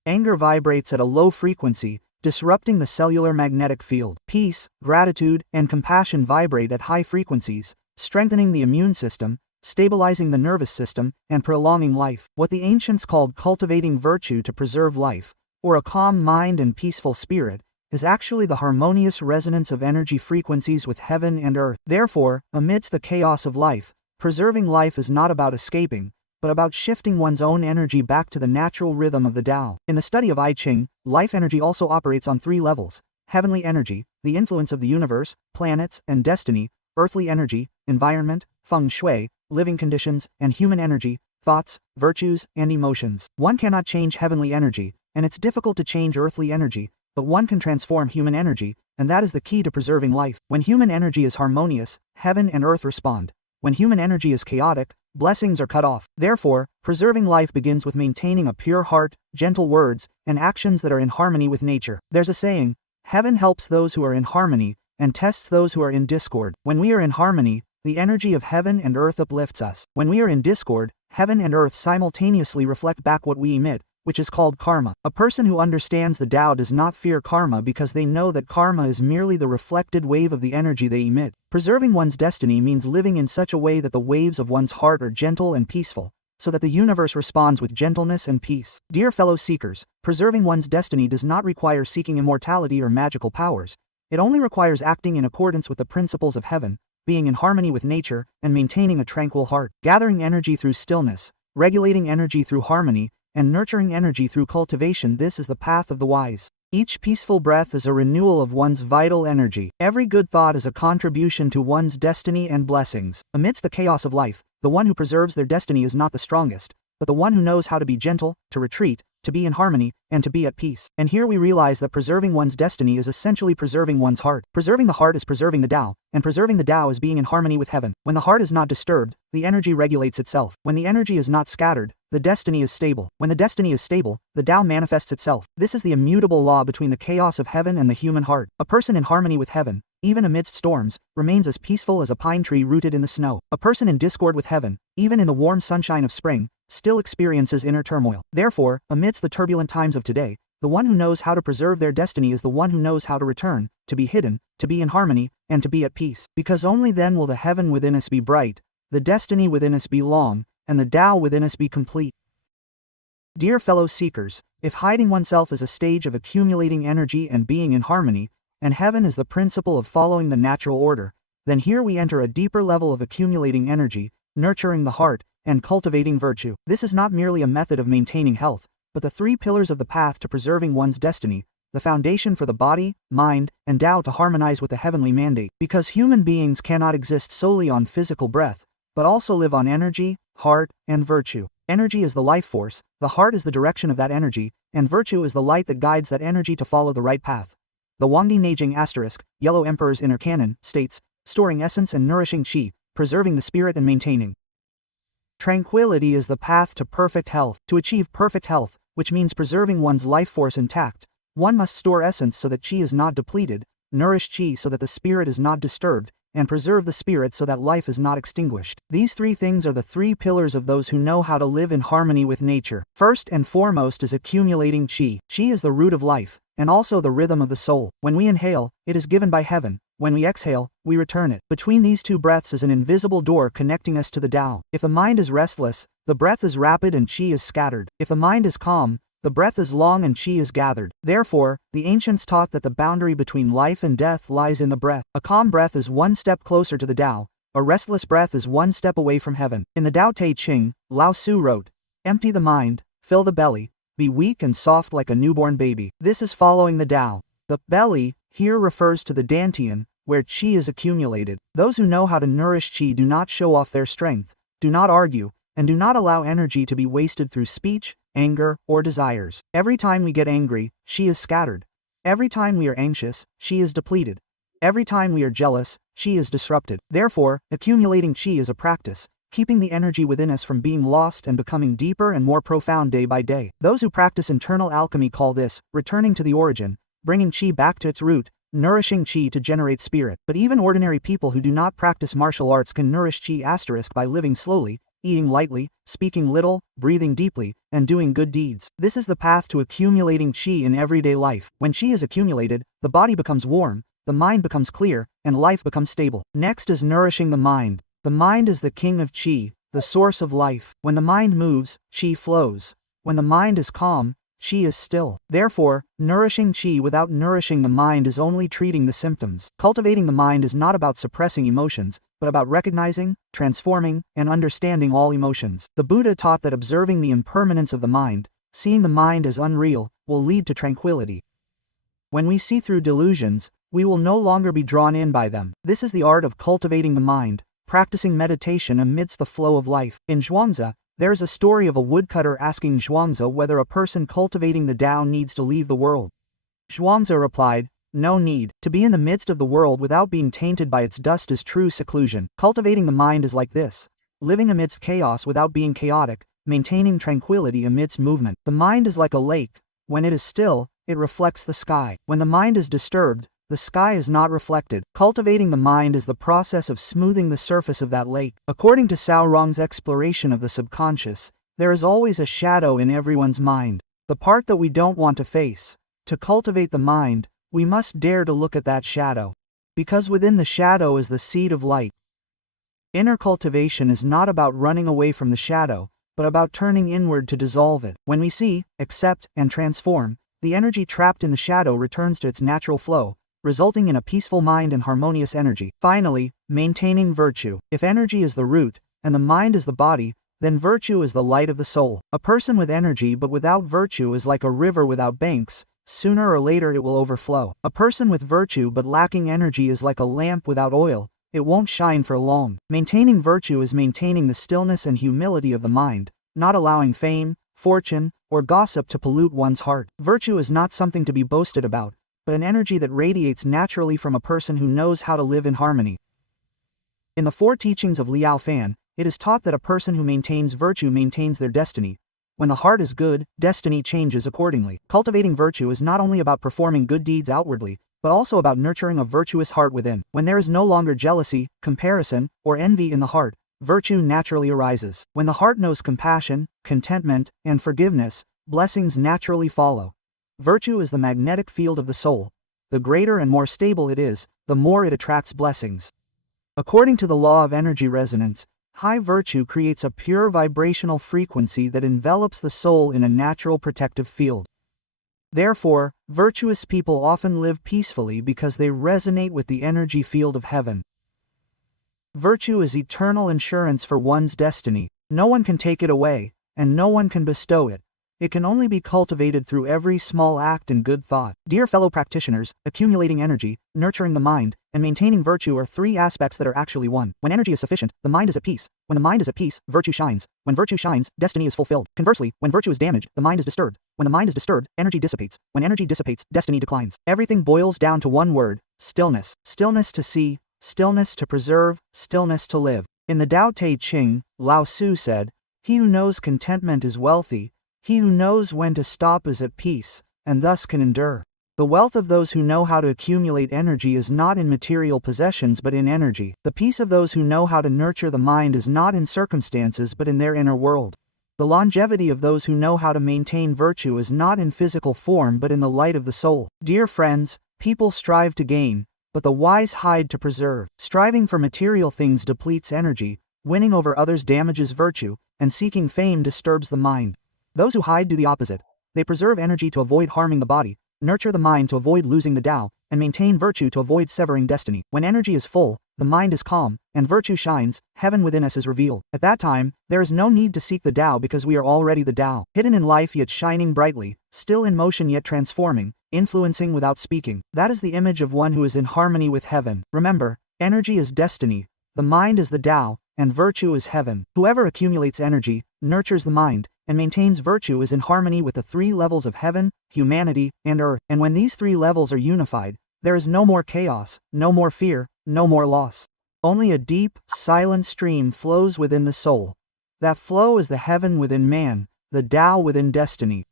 Anger vibrates at a low frequency, disrupting the cellular magnetic field. Peace, gratitude, and compassion vibrate at high frequencies, strengthening the immune system, stabilizing the nervous system, and prolonging life. What the ancients called cultivating virtue to preserve life, or a calm mind and peaceful spirit, is actually the harmonious resonance of energy frequencies with heaven and earth. Therefore, amidst the chaos of life, preserving life is not about escaping, but about shifting one's own energy back to the natural rhythm of the Tao. In the study of I Ching, life energy also operates on three levels: heavenly energy, the influence of the universe, planets, and destiny; earthly energy, environment, feng shui, living conditions; and human energy, thoughts, virtues, and emotions. One cannot change heavenly energy, and it's difficult to change earthly energy, but one can transform human energy, and that is the key to preserving life. When human energy is harmonious, heaven and earth respond. When human energy is chaotic, blessings are cut off. Therefore, preserving life begins with maintaining a pure heart, gentle words, and actions that are in harmony with nature. There's a saying, "Heaven helps those who are in harmony, and tests those who are in discord." When we are in harmony, the energy of heaven and earth uplifts us. When we are in discord, heaven and earth simultaneously reflect back what we emit, which is called karma. A person who understands the Tao does not fear karma because they know that karma is merely the reflected wave of the energy they emit. Preserving one's destiny means living in such a way that the waves of one's heart are gentle and peaceful, so that the universe responds with gentleness and peace. Dear fellow seekers, preserving one's destiny does not require seeking immortality or magical powers. It only requires acting in accordance with the principles of heaven, being in harmony with nature, and maintaining a tranquil heart. Gathering energy through stillness, regulating energy through harmony, and nurturing energy through cultivation. This is the path of the wise. Each peaceful breath is a renewal of one's vital energy. Every good thought is a contribution to one's destiny and blessings. Amidst the chaos of life, the one who preserves their destiny is not the strongest, but the one who knows how to be gentle, to retreat, to be in harmony, and to be at peace. And here we realize that preserving one's destiny is essentially preserving one's heart. Preserving the heart is preserving the Tao, and preserving the Tao is being in harmony with heaven. When the heart is not disturbed, the energy regulates itself. When the energy is not scattered, the destiny is stable. When the destiny is stable, the Tao manifests itself. This is the immutable law between the chaos of heaven and the human heart. A person in harmony with heaven, even amidst storms, remains as peaceful as a pine tree rooted in the snow. A person in discord with heaven, even in the warm sunshine of spring, still experiences inner turmoil. Therefore, amidst the turbulent times of today, the one who knows how to preserve their destiny is the one who knows how to return, to be hidden, to be in harmony, and to be at peace. Because only then will the heaven within us be bright, the destiny within us be long, and the Tao within us be complete. Dear fellow seekers, if hiding oneself is a stage of accumulating energy and being in harmony, and heaven is the principle of following the natural order, then here we enter a deeper level of accumulating energy, nurturing the heart, and cultivating virtue. This is not merely a method of maintaining health, but the three pillars of the path to preserving one's destiny, the foundation for the body, mind, and Tao to harmonize with the heavenly mandate. Because human beings cannot exist solely on physical breath, but also live on energy, heart, and virtue. Energy is the life force, the heart is the direction of that energy, and virtue is the light that guides that energy to follow the right path. The Huangdi Neijing *, Yellow Emperor's Inner Canon, states, storing essence and nourishing qi, preserving the spirit and maintaining. Tranquility is the path to perfect health. To achieve perfect health, which means preserving one's life force intact, one must store essence so that qi is not depleted, nourish qi so that the spirit is not disturbed, and preserve the spirit so that life is not extinguished. These three things are the three pillars of those who know how to live in harmony with nature. First and foremost is accumulating qi. Qi is the root of life, and also the rhythm of the soul. When we inhale, it is given by heaven. When we exhale, we return it. Between these two breaths is an invisible door connecting us to the Tao. If the mind is restless, the breath is rapid and qi is scattered. If the mind is calm, the breath is long and qi is gathered. Therefore, the ancients taught that the boundary between life and death lies in the breath. A calm breath is one step closer to the Tao. A restless breath is one step away from heaven. In the Tao Te Ching, Lao Tzu wrote, "Empty the mind, fill the belly, be weak and soft like a newborn baby." This is following the Tao. The belly here refers to the dantian, where qi is accumulated. Those who know how to nourish qi do not show off their strength, do not argue, and do not allow energy to be wasted through speech, anger, or desires. Every time we get angry, qi is scattered. Every time we are anxious, qi is depleted. Every time we are jealous, qi is disrupted. Therefore, accumulating qi is a practice, keeping the energy within us from being lost and becoming deeper and more profound day by day. Those who practice internal alchemy call this returning to the origin, bringing qi back to its root, nourishing qi to generate spirit. But even ordinary people who do not practice martial arts can nourish qi * by living slowly, eating lightly, speaking little, breathing deeply, and doing good deeds. This is the path to accumulating qi in everyday life. When qi is accumulated, the body becomes warm, the mind becomes clear, and life becomes stable. Next is nourishing the mind. The mind is the king of qi, the source of life. When the mind moves, qi flows. When the mind is calm, qi is still. Therefore, nourishing qi without nourishing the mind is only treating the symptoms. Cultivating the mind is not about suppressing emotions, but about recognizing, transforming, and understanding all emotions. The Buddha taught that observing the impermanence of the mind, seeing the mind as unreal, will lead to tranquility. When we see through delusions, we will no longer be drawn in by them. This is the art of cultivating the mind, practicing meditation amidst the flow of life. In Zhuangzi, there is a story of a woodcutter asking Zhuangzi whether a person cultivating the Tao needs to leave the world. Zhuangzi replied, "No need. To be in the midst of the world without being tainted by its dust is true seclusion. Cultivating the mind is like this. Living amidst chaos without being chaotic, maintaining tranquility amidst movement. The mind is like a lake. When it is still, it reflects the sky. When the mind is disturbed, the sky is not reflected. Cultivating the mind is the process of smoothing the surface of that lake. According to Cao Rong's exploration of the subconscious, there is always a shadow in everyone's mind, the part that we don't want to face. To cultivate the mind, we must dare to look at that shadow, because within the shadow is the seed of light. Inner cultivation is not about running away from the shadow, but about turning inward to dissolve it. When we see, accept, and transform, the energy trapped in the shadow returns to its natural flow, resulting in a peaceful mind and harmonious energy. Finally, maintaining virtue. If energy is the root, and the mind is the body, then virtue is the light of the soul. A person with energy but without virtue is like a river without banks. Sooner or later it will overflow. A person with virtue but lacking energy is like a lamp without oil. It won't shine for long. Maintaining virtue is maintaining the stillness and humility of the mind, not allowing fame, fortune, or gossip to pollute one's heart. Virtue is not something to be boasted about, but an energy that radiates naturally from a person who knows how to live in harmony. In the four teachings of Liao Fan, it is taught that a person who maintains virtue maintains their destiny. When the heart is good, destiny changes accordingly. Cultivating virtue is not only about performing good deeds outwardly, but also about nurturing a virtuous heart within. When there is no longer jealousy, comparison, or envy in the heart, virtue naturally arises. When the heart knows compassion, contentment, and forgiveness, blessings naturally follow. Virtue is the magnetic field of the soul. The greater and more stable it is, the more it attracts blessings. According to the law of energy resonance, high virtue creates a pure vibrational frequency that envelops the soul in a natural protective field. Therefore, virtuous people often live peacefully because they resonate with the energy field of heaven. Virtue is eternal insurance for one's destiny. No one can take it away, and no one can bestow it. It can only be cultivated through every small act and good thought. Dear fellow practitioners, accumulating energy, nurturing the mind, and maintaining virtue are three aspects that are actually one. When energy is sufficient, the mind is at peace. When the mind is at peace, virtue shines. When virtue shines, destiny is fulfilled. Conversely, when virtue is damaged, the mind is disturbed. When the mind is disturbed, energy dissipates. When energy dissipates, destiny declines. Everything boils down to one word: stillness. Stillness to see, stillness to preserve, stillness to live. In the Tao Te Ching, Lao Tzu said, "He who knows contentment is wealthy. He who knows when to stop is at peace, and thus can endure." The wealth of those who know how to accumulate energy is not in material possessions but in energy. The peace of those who know how to nurture the mind is not in circumstances but in their inner world. The longevity of those who know how to maintain virtue is not in physical form but in the light of the soul. Dear friends, people strive to gain, but the wise hide to preserve. Striving for material things depletes energy, winning over others damages virtue, and seeking fame disturbs the mind. Those who hide do the opposite. They preserve energy to avoid harming the body, nurture the mind to avoid losing the Tao, and maintain virtue to avoid severing destiny. When energy is full, the mind is calm, and virtue shines, heaven within us is revealed. At that time, there is no need to seek the Tao because we are already the Tao. Hidden in life yet shining brightly, still in motion yet transforming, influencing without speaking. That is the image of one who is in harmony with heaven. Remember, energy is destiny, the mind is the Tao, and virtue is heaven. Whoever accumulates energy, nurtures the mind, and maintains virtue is in harmony with the three levels of heaven, humanity, and earth. And when these three levels are unified, there is no more chaos, no more fear, no more loss. Only a deep, silent stream flows within the soul. That flow is the heaven within man, the Tao within destiny.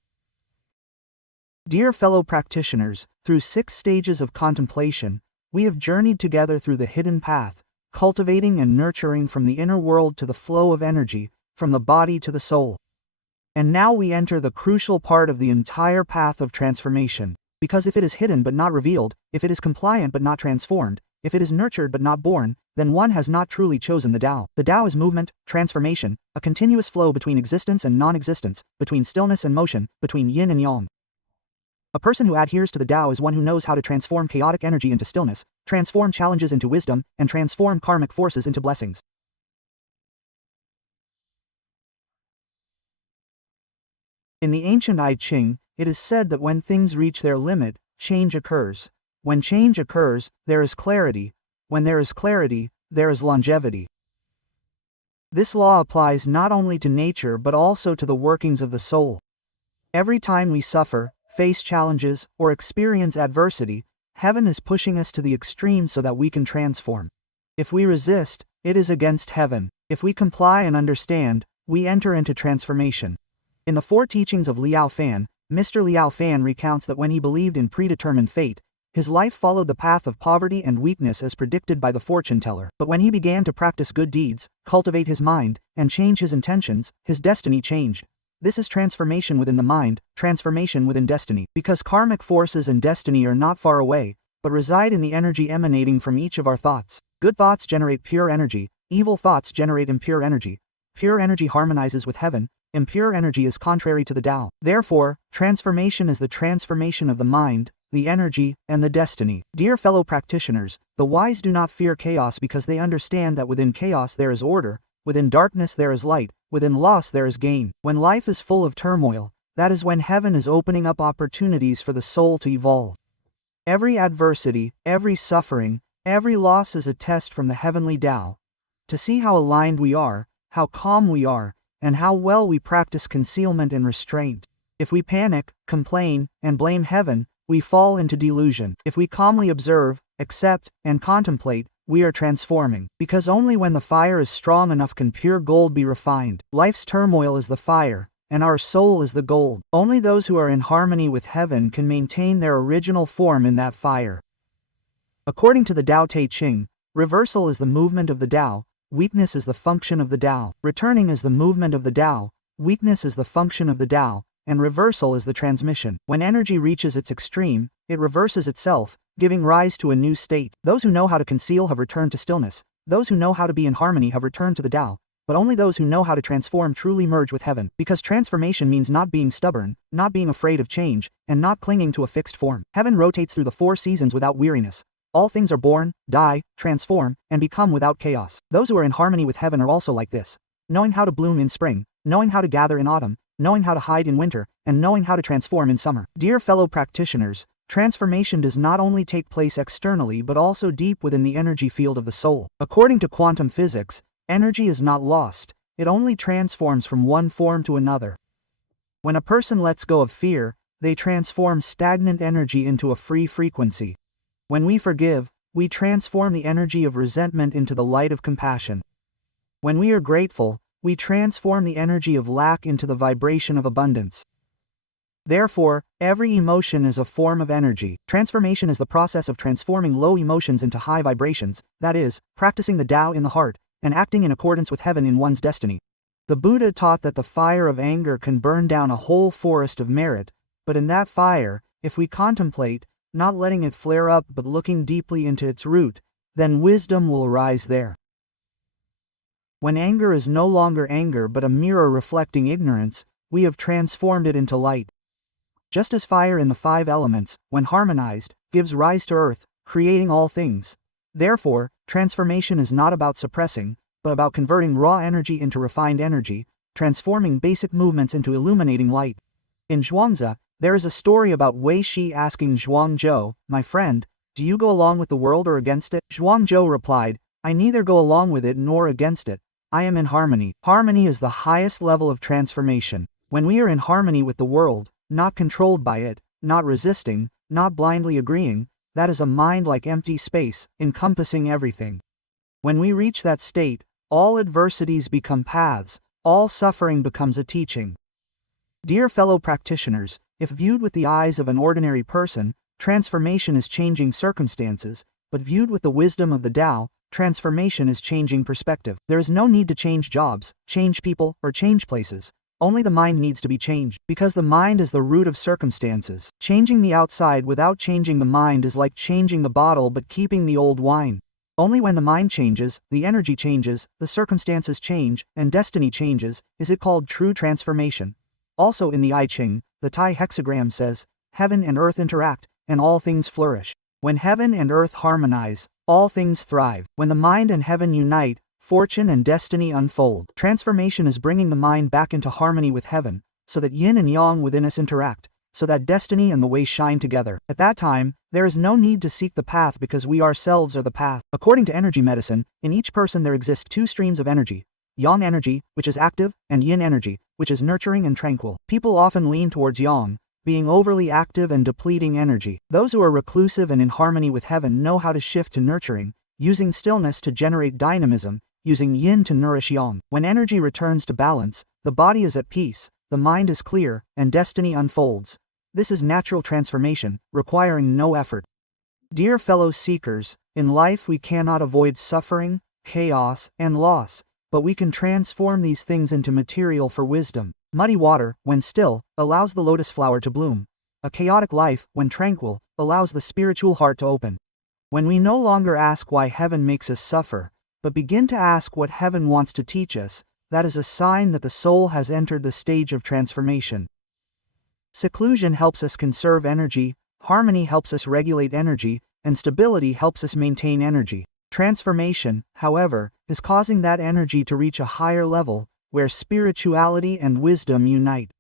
Dear fellow practitioners, through 6 stages of contemplation, we have journeyed together through the hidden path, cultivating and nurturing from the inner world to the flow of energy, from the body to the soul. And now we enter the crucial part of the entire path of transformation. Because if it is hidden but not revealed, if it is compliant but not transformed, if it is nurtured but not born, then one has not truly chosen the Tao. The Tao is movement, transformation, a continuous flow between existence and non-existence, between stillness and motion, between yin and yang. A person who adheres to the Tao is one who knows how to transform chaotic energy into stillness, transform challenges into wisdom, and transform karmic forces into blessings. In the ancient I Ching, it is said that when things reach their limit, change occurs. When change occurs, there is clarity. When there is clarity, there is longevity. This law applies not only to nature but also to the workings of the soul. Every time we suffer, face challenges, or experience adversity, heaven is pushing us to the extreme so that we can transform. If we resist, it is against heaven. If we comply and understand, we enter into transformation. In the 4 teachings of Liao Fan, Mr. Liao Fan recounts that when he believed in predetermined fate, his life followed the path of poverty and weakness as predicted by the fortune teller. But when he began to practice good deeds, cultivate his mind, and change his intentions, his destiny changed. This is transformation within the mind, transformation within destiny. Because karmic forces and destiny are not far away, but reside in the energy emanating from each of our thoughts. Good thoughts generate pure energy, evil thoughts generate impure energy. Pure energy harmonizes with heaven, impure energy is contrary to the Tao. Therefore, transformation is the transformation of the mind, the energy, and the destiny. Dear fellow practitioners, the wise do not fear chaos because they understand that within chaos there is order, within darkness there is light, within loss there is gain. When life is full of turmoil, that is when heaven is opening up opportunities for the soul to evolve. Every adversity, every suffering, every loss is a test from the heavenly Tao, to see how aligned we are, how calm we are, and how well we practice concealment and restraint. If we panic, complain, and blame heaven, we fall into delusion. If we calmly observe, accept, and contemplate, we are transforming. Because only when the fire is strong enough can pure gold be refined. Life's turmoil is the fire, and our soul is the gold. Only those who are in harmony with heaven can maintain their original form in that fire. According to the Tao Te Ching, reversal is the movement of the Tao, weakness is the function of the Tao. Returning is the movement of the Tao, weakness is the function of the Tao, and reversal is the transmission. When energy reaches its extreme, it reverses itself, giving rise to a new state. Those who know how to conceal have returned to stillness. Those who know how to be in harmony have returned to the Tao. But only those who know how to transform truly merge with heaven. Because transformation means not being stubborn, not being afraid of change, and not clinging to a fixed form. Heaven rotates through the 4 seasons without weariness. All things are born, die, transform, and become without chaos. Those who are in harmony with heaven are also like this. Knowing how to bloom in spring, knowing how to gather in autumn, knowing how to hide in winter, and knowing how to transform in summer. Dear fellow practitioners, transformation does not only take place externally but also deep within the energy field of the soul. According to quantum physics, energy is not lost, it only transforms from one form to another. When a person lets go of fear, they transform stagnant energy into a free frequency. When we forgive, we transform the energy of resentment into the light of compassion. When we are grateful, we transform the energy of lack into the vibration of abundance. Therefore, every emotion is a form of energy. Transformation is the process of transforming low emotions into high vibrations, that is, practicing the Tao in the heart, and acting in accordance with heaven in one's destiny. The Buddha taught that the fire of anger can burn down a whole forest of merit, but in that fire, if we contemplate, not letting it flare up but looking deeply into its root, then wisdom will arise there. When anger is no longer anger but a mirror reflecting ignorance, we have transformed it into light. Just as fire in the 5 elements, when harmonized, gives rise to earth, creating all things. Therefore, transformation is not about suppressing, but about converting raw energy into refined energy, transforming basic movements into illuminating light. In Zhuangzi, there is a story about Wei Shi asking Zhuang Zhou, "My friend, do you go along with the world or against it?" Zhuang Zhou replied, "I neither go along with it nor against it. I am in harmony." Harmony is the highest level of transformation. When we are in harmony with the world, not controlled by it, not resisting, not blindly agreeing, that is a mind like empty space, encompassing everything. When we reach that state, all adversities become paths, all suffering becomes a teaching. Dear fellow practitioners, if viewed with the eyes of an ordinary person, transformation is changing circumstances, but viewed with the wisdom of the Tao, transformation is changing perspective. There is no need to change jobs, change people, or change places. Only the mind needs to be changed, because the mind is the root of circumstances. Changing the outside without changing the mind is like changing the bottle but keeping the old wine. Only when the mind changes, the energy changes, the circumstances change, and destiny changes, is it called true transformation. Also in the I Ching, the Tai hexagram says, "Heaven and earth interact, and all things flourish." When heaven and earth harmonize, all things thrive. When the mind and heaven unite, fortune and destiny unfold. Transformation is bringing the mind back into harmony with heaven, so that yin and yang within us interact, so that destiny and the way shine together. At that time, there is no need to seek the path because we ourselves are the path. According to energy medicine, in each person there exist 2 streams of energy. Yang energy, which is active, and yin energy, which is nurturing and tranquil. People often lean towards yang, being overly active and depleting energy. Those who are reclusive and in harmony with heaven know how to shift to nurturing, using stillness to generate dynamism, using yin to nourish yang. When energy returns to balance, the body is at peace, the mind is clear, and destiny unfolds. This is natural transformation, requiring no effort. Dear fellow seekers, in life we cannot avoid suffering, chaos, and loss, but we can transform these things into material for wisdom. Muddy water, when still, allows the lotus flower to bloom. A chaotic life, when tranquil, allows the spiritual heart to open. When we no longer ask why heaven makes us suffer, but begin to ask what heaven wants to teach us, that is a sign that the soul has entered the stage of transformation. Seclusion helps us conserve energy, Harmony helps us regulate energy, and stability helps us maintain energy. Transformation, however, is causing that energy to reach a higher level, where spirituality and wisdom unite.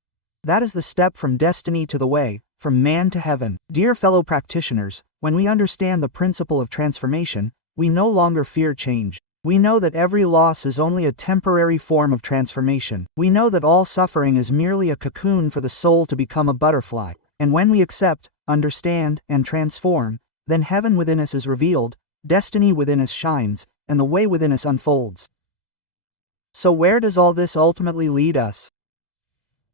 That is the step from destiny to the way, from man to heaven. Dear fellow practitioners, when we understand the principle of transformation, we no longer fear change. We know that every loss is only a temporary form of transformation. We know that all suffering is merely a cocoon for the soul to become a butterfly. And when we accept, understand, and transform, then heaven within us is revealed, destiny within us shines, and the way within us unfolds. So where does all this ultimately lead us?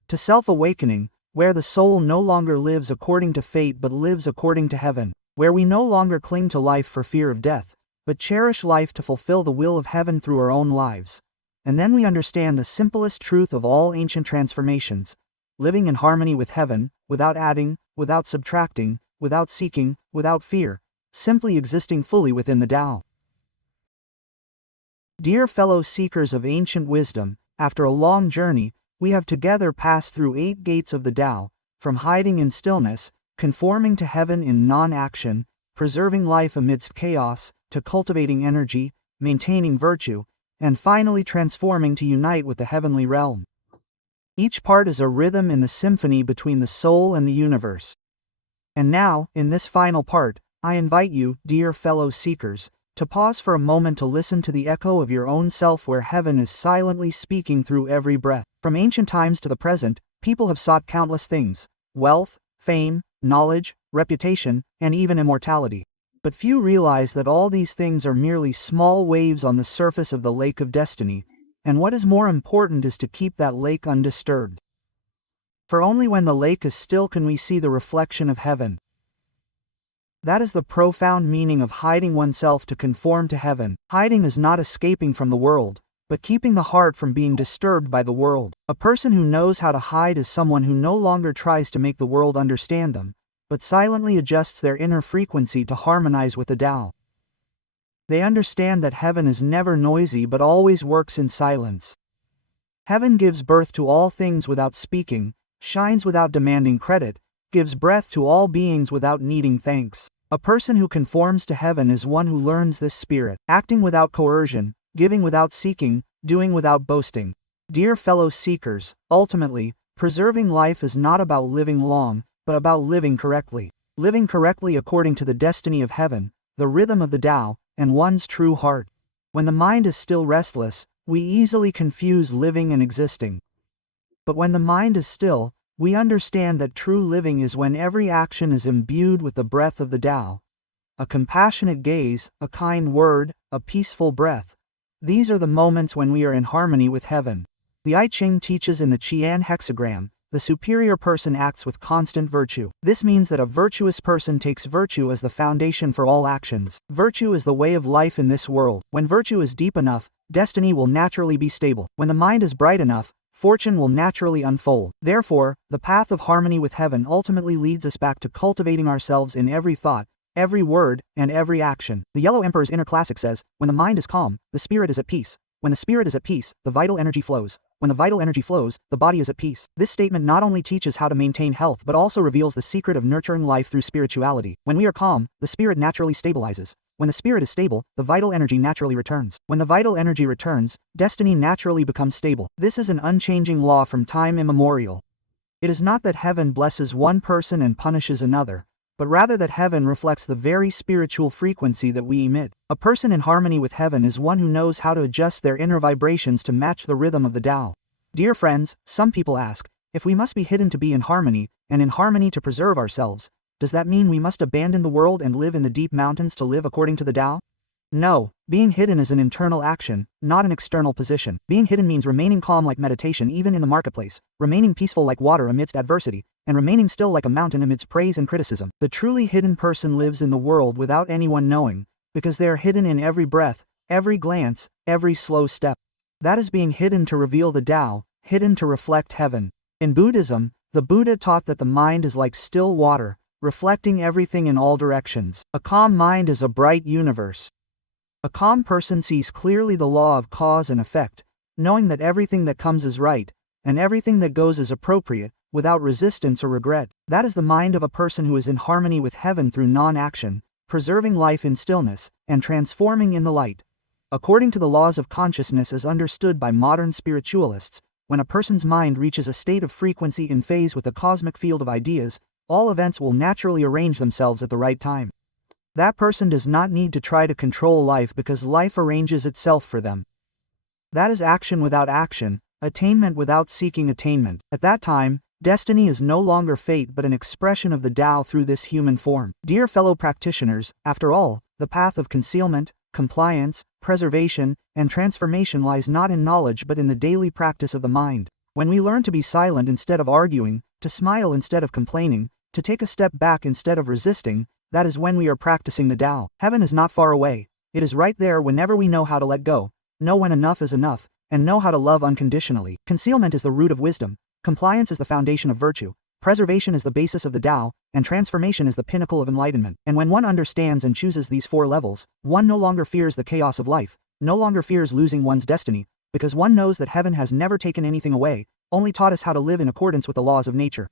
To self-awakening, where the soul no longer lives according to fate but lives according to heaven, where we no longer cling to life for fear of death, but cherish life to fulfill the will of heaven through our own lives. And then we understand the simplest truth of all ancient transformations: living in harmony with heaven, without adding, without subtracting, without seeking, without fear, simply existing fully within the Tao. Dear fellow seekers of ancient wisdom, after a long journey, we have together passed through 8 gates of the Tao, from hiding in stillness, conforming to heaven in non-action, preserving life amidst chaos, to cultivating energy, maintaining virtue, and finally transforming to unite with the heavenly realm. Each part is a rhythm in the symphony between the soul and the universe. And now, in this final part, I invite you, dear fellow seekers, to pause for a moment to listen to the echo of your own self, where heaven is silently speaking through every breath. From ancient times to the present, people have sought countless things: wealth, fame, knowledge, reputation, and even immortality. But few realize that all these things are merely small waves on the surface of the lake of destiny, and what is more important is to keep that lake undisturbed. For only when the lake is still can we see the reflection of heaven. That is the profound meaning of hiding oneself to conform to heaven. Hiding is not escaping from the world, but keeping the heart from being disturbed by the world. A person who knows how to hide is someone who no longer tries to make the world understand them, but silently adjusts their inner frequency to harmonize with the Tao. They understand that heaven is never noisy but always works in silence. Heaven gives birth to all things without speaking, shines without demanding credit, gives breath to all beings without needing thanks. A person who conforms to heaven is one who learns this spirit, acting without coercion, giving without seeking, doing without boasting. Dear fellow seekers, ultimately, preserving life is not about living long, but about living correctly. Living correctly according to the destiny of heaven, the rhythm of the Tao, and one's true heart. When the mind is still restless, we easily confuse living and existing. But when the mind is still, we understand that true living is when every action is imbued with the breath of the Tao. A compassionate gaze, a kind word, a peaceful breath. These are the moments when we are in harmony with heaven. The I Ching teaches in the Qian hexagram, the superior person acts with constant virtue. This means that a virtuous person takes virtue as the foundation for all actions. Virtue is the way of life in this world. When virtue is deep enough, destiny will naturally be stable. When the mind is bright enough, fortune will naturally unfold. Therefore, the path of harmony with heaven ultimately leads us back to cultivating ourselves in every thought, every word, and every action. The Yellow Emperor's inner classic says, when the mind is calm, the spirit is at peace. When the spirit is at peace, the vital energy flows. When the vital energy flows, the body is at peace. This statement not only teaches how to maintain health but also reveals the secret of nurturing life through spirituality. When we are calm, the spirit naturally stabilizes. When the spirit is stable, the vital energy naturally returns. When the vital energy returns, destiny naturally becomes stable. This is an unchanging law from time immemorial. It is not that heaven blesses one person and punishes another, but rather that heaven reflects the very spiritual frequency that we emit. A person in harmony with heaven is one who knows how to adjust their inner vibrations to match the rhythm of the Tao. Dear friends, some people ask, if we must be hidden to be in harmony, and in harmony to preserve ourselves, does that mean we must abandon the world and live in the deep mountains to live according to the Tao? No, being hidden is an internal action, not an external position. Being hidden means remaining calm like meditation even in the marketplace, remaining peaceful like water amidst adversity, and remaining still like a mountain amidst praise and criticism. The truly hidden person lives in the world without anyone knowing, because they are hidden in every breath, every glance, every slow step. That is being hidden to reveal the Tao, hidden to reflect heaven. In Buddhism, the Buddha taught that the mind is like still water, reflecting everything in all directions. A calm mind is a bright universe. A calm person sees clearly the law of cause and effect, knowing that everything that comes is right, and everything that goes is appropriate, without resistance or regret. That is the mind of a person who is in harmony with heaven through non-action, preserving life in stillness, and transforming in the light. According to the laws of consciousness as understood by modern spiritualists, when a person's mind reaches a state of frequency in phase with the cosmic field of ideas, all events will naturally arrange themselves at the right time. That person does not need to try to control life because life arranges itself for them. That is action without action, attainment without seeking attainment. At that time, destiny is no longer fate but an expression of the Tao through this human form. Dear fellow practitioners, after all, the path of concealment, compliance, preservation, and transformation lies not in knowledge but in the daily practice of the mind. When we learn to be silent instead of arguing, to smile instead of complaining, to take a step back instead of resisting, that is when we are practicing the Tao. Heaven is not far away. It is right there whenever we know how to let go, know when enough is enough, and know how to love unconditionally. Concealment is the root of wisdom, compliance is the foundation of virtue, preservation is the basis of the Tao, and transformation is the pinnacle of enlightenment. And when one understands and chooses these four levels, one no longer fears the chaos of life, no longer fears losing one's destiny, because one knows that heaven has never taken anything away, only taught us how to live in accordance with the laws of nature.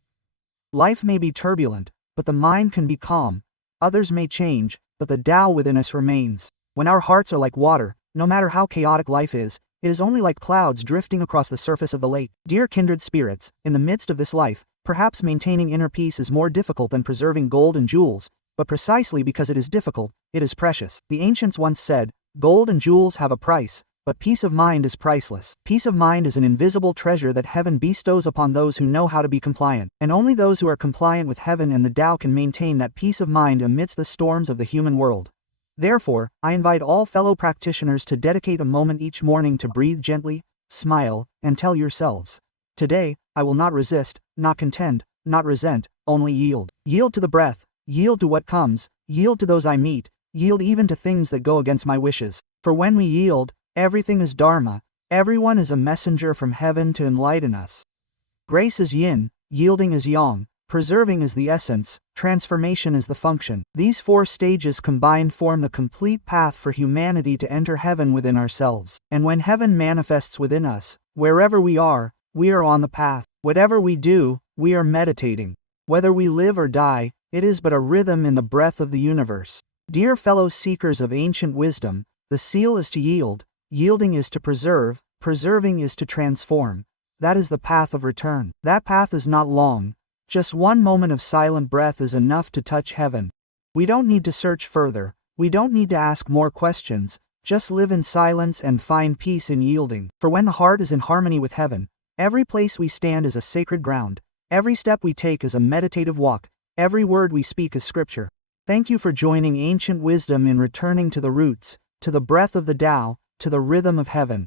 Life may be turbulent, but the mind can be calm. Others may change, but the Tao within us remains. When our hearts are like water, no matter how chaotic life is, it is only like clouds drifting across the surface of the lake. Dear kindred spirits, in the midst of this life, perhaps maintaining inner peace is more difficult than preserving gold and jewels, but precisely because it is difficult, it is precious. The ancients once said, "Gold and jewels have a price, but peace of mind is priceless." Peace of mind is an invisible treasure that heaven bestows upon those who know how to be compliant, and only those who are compliant with heaven and the Tao can maintain that peace of mind amidst the storms of the human world. Therefore, I invite all fellow practitioners to dedicate a moment each morning to breathe gently, smile, and tell yourselves, "Today, I will not resist, not contend, not resent, only yield." Yield to the breath, yield to what comes, yield to those I meet, yield even to things that go against my wishes. For when we yield, everything is Dharma, everyone is a messenger from heaven to enlighten us. Grace is yin, yielding is yang, preserving is the essence, transformation is the function. These four stages combined form the complete path for humanity to enter heaven within ourselves. And when heaven manifests within us, wherever we are on the path. Whatever we do, we are meditating. Whether we live or die, it is but a rhythm in the breath of the universe. Dear fellow seekers of ancient wisdom, the seal is to yield, yielding is to preserve, preserving is to transform. That is the path of return. That path is not long. Just one moment of silent breath is enough to touch heaven. We don't need to search further, we don't need to ask more questions, just live in silence and find peace in yielding. For when the heart is in harmony with heaven, every place we stand is a sacred ground, every step we take is a meditative walk, every word we speak is scripture. Thank you for joining ancient wisdom in returning to the roots, to the breath of the Tao, to the rhythm of heaven.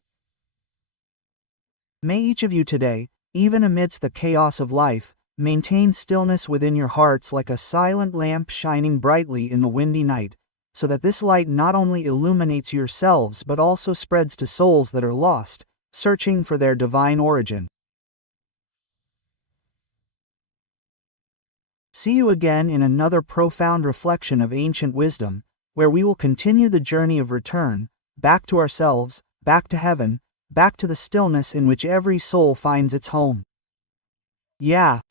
May each of you today, even amidst the chaos of life, maintain stillness within your hearts like a silent lamp shining brightly in the windy night, so that this light not only illuminates yourselves but also spreads to souls that are lost, searching for their divine origin. See you again in another profound reflection of ancient wisdom, where we will continue the journey of return, back to ourselves, back to heaven, back to the stillness in which every soul finds its home. Yeah.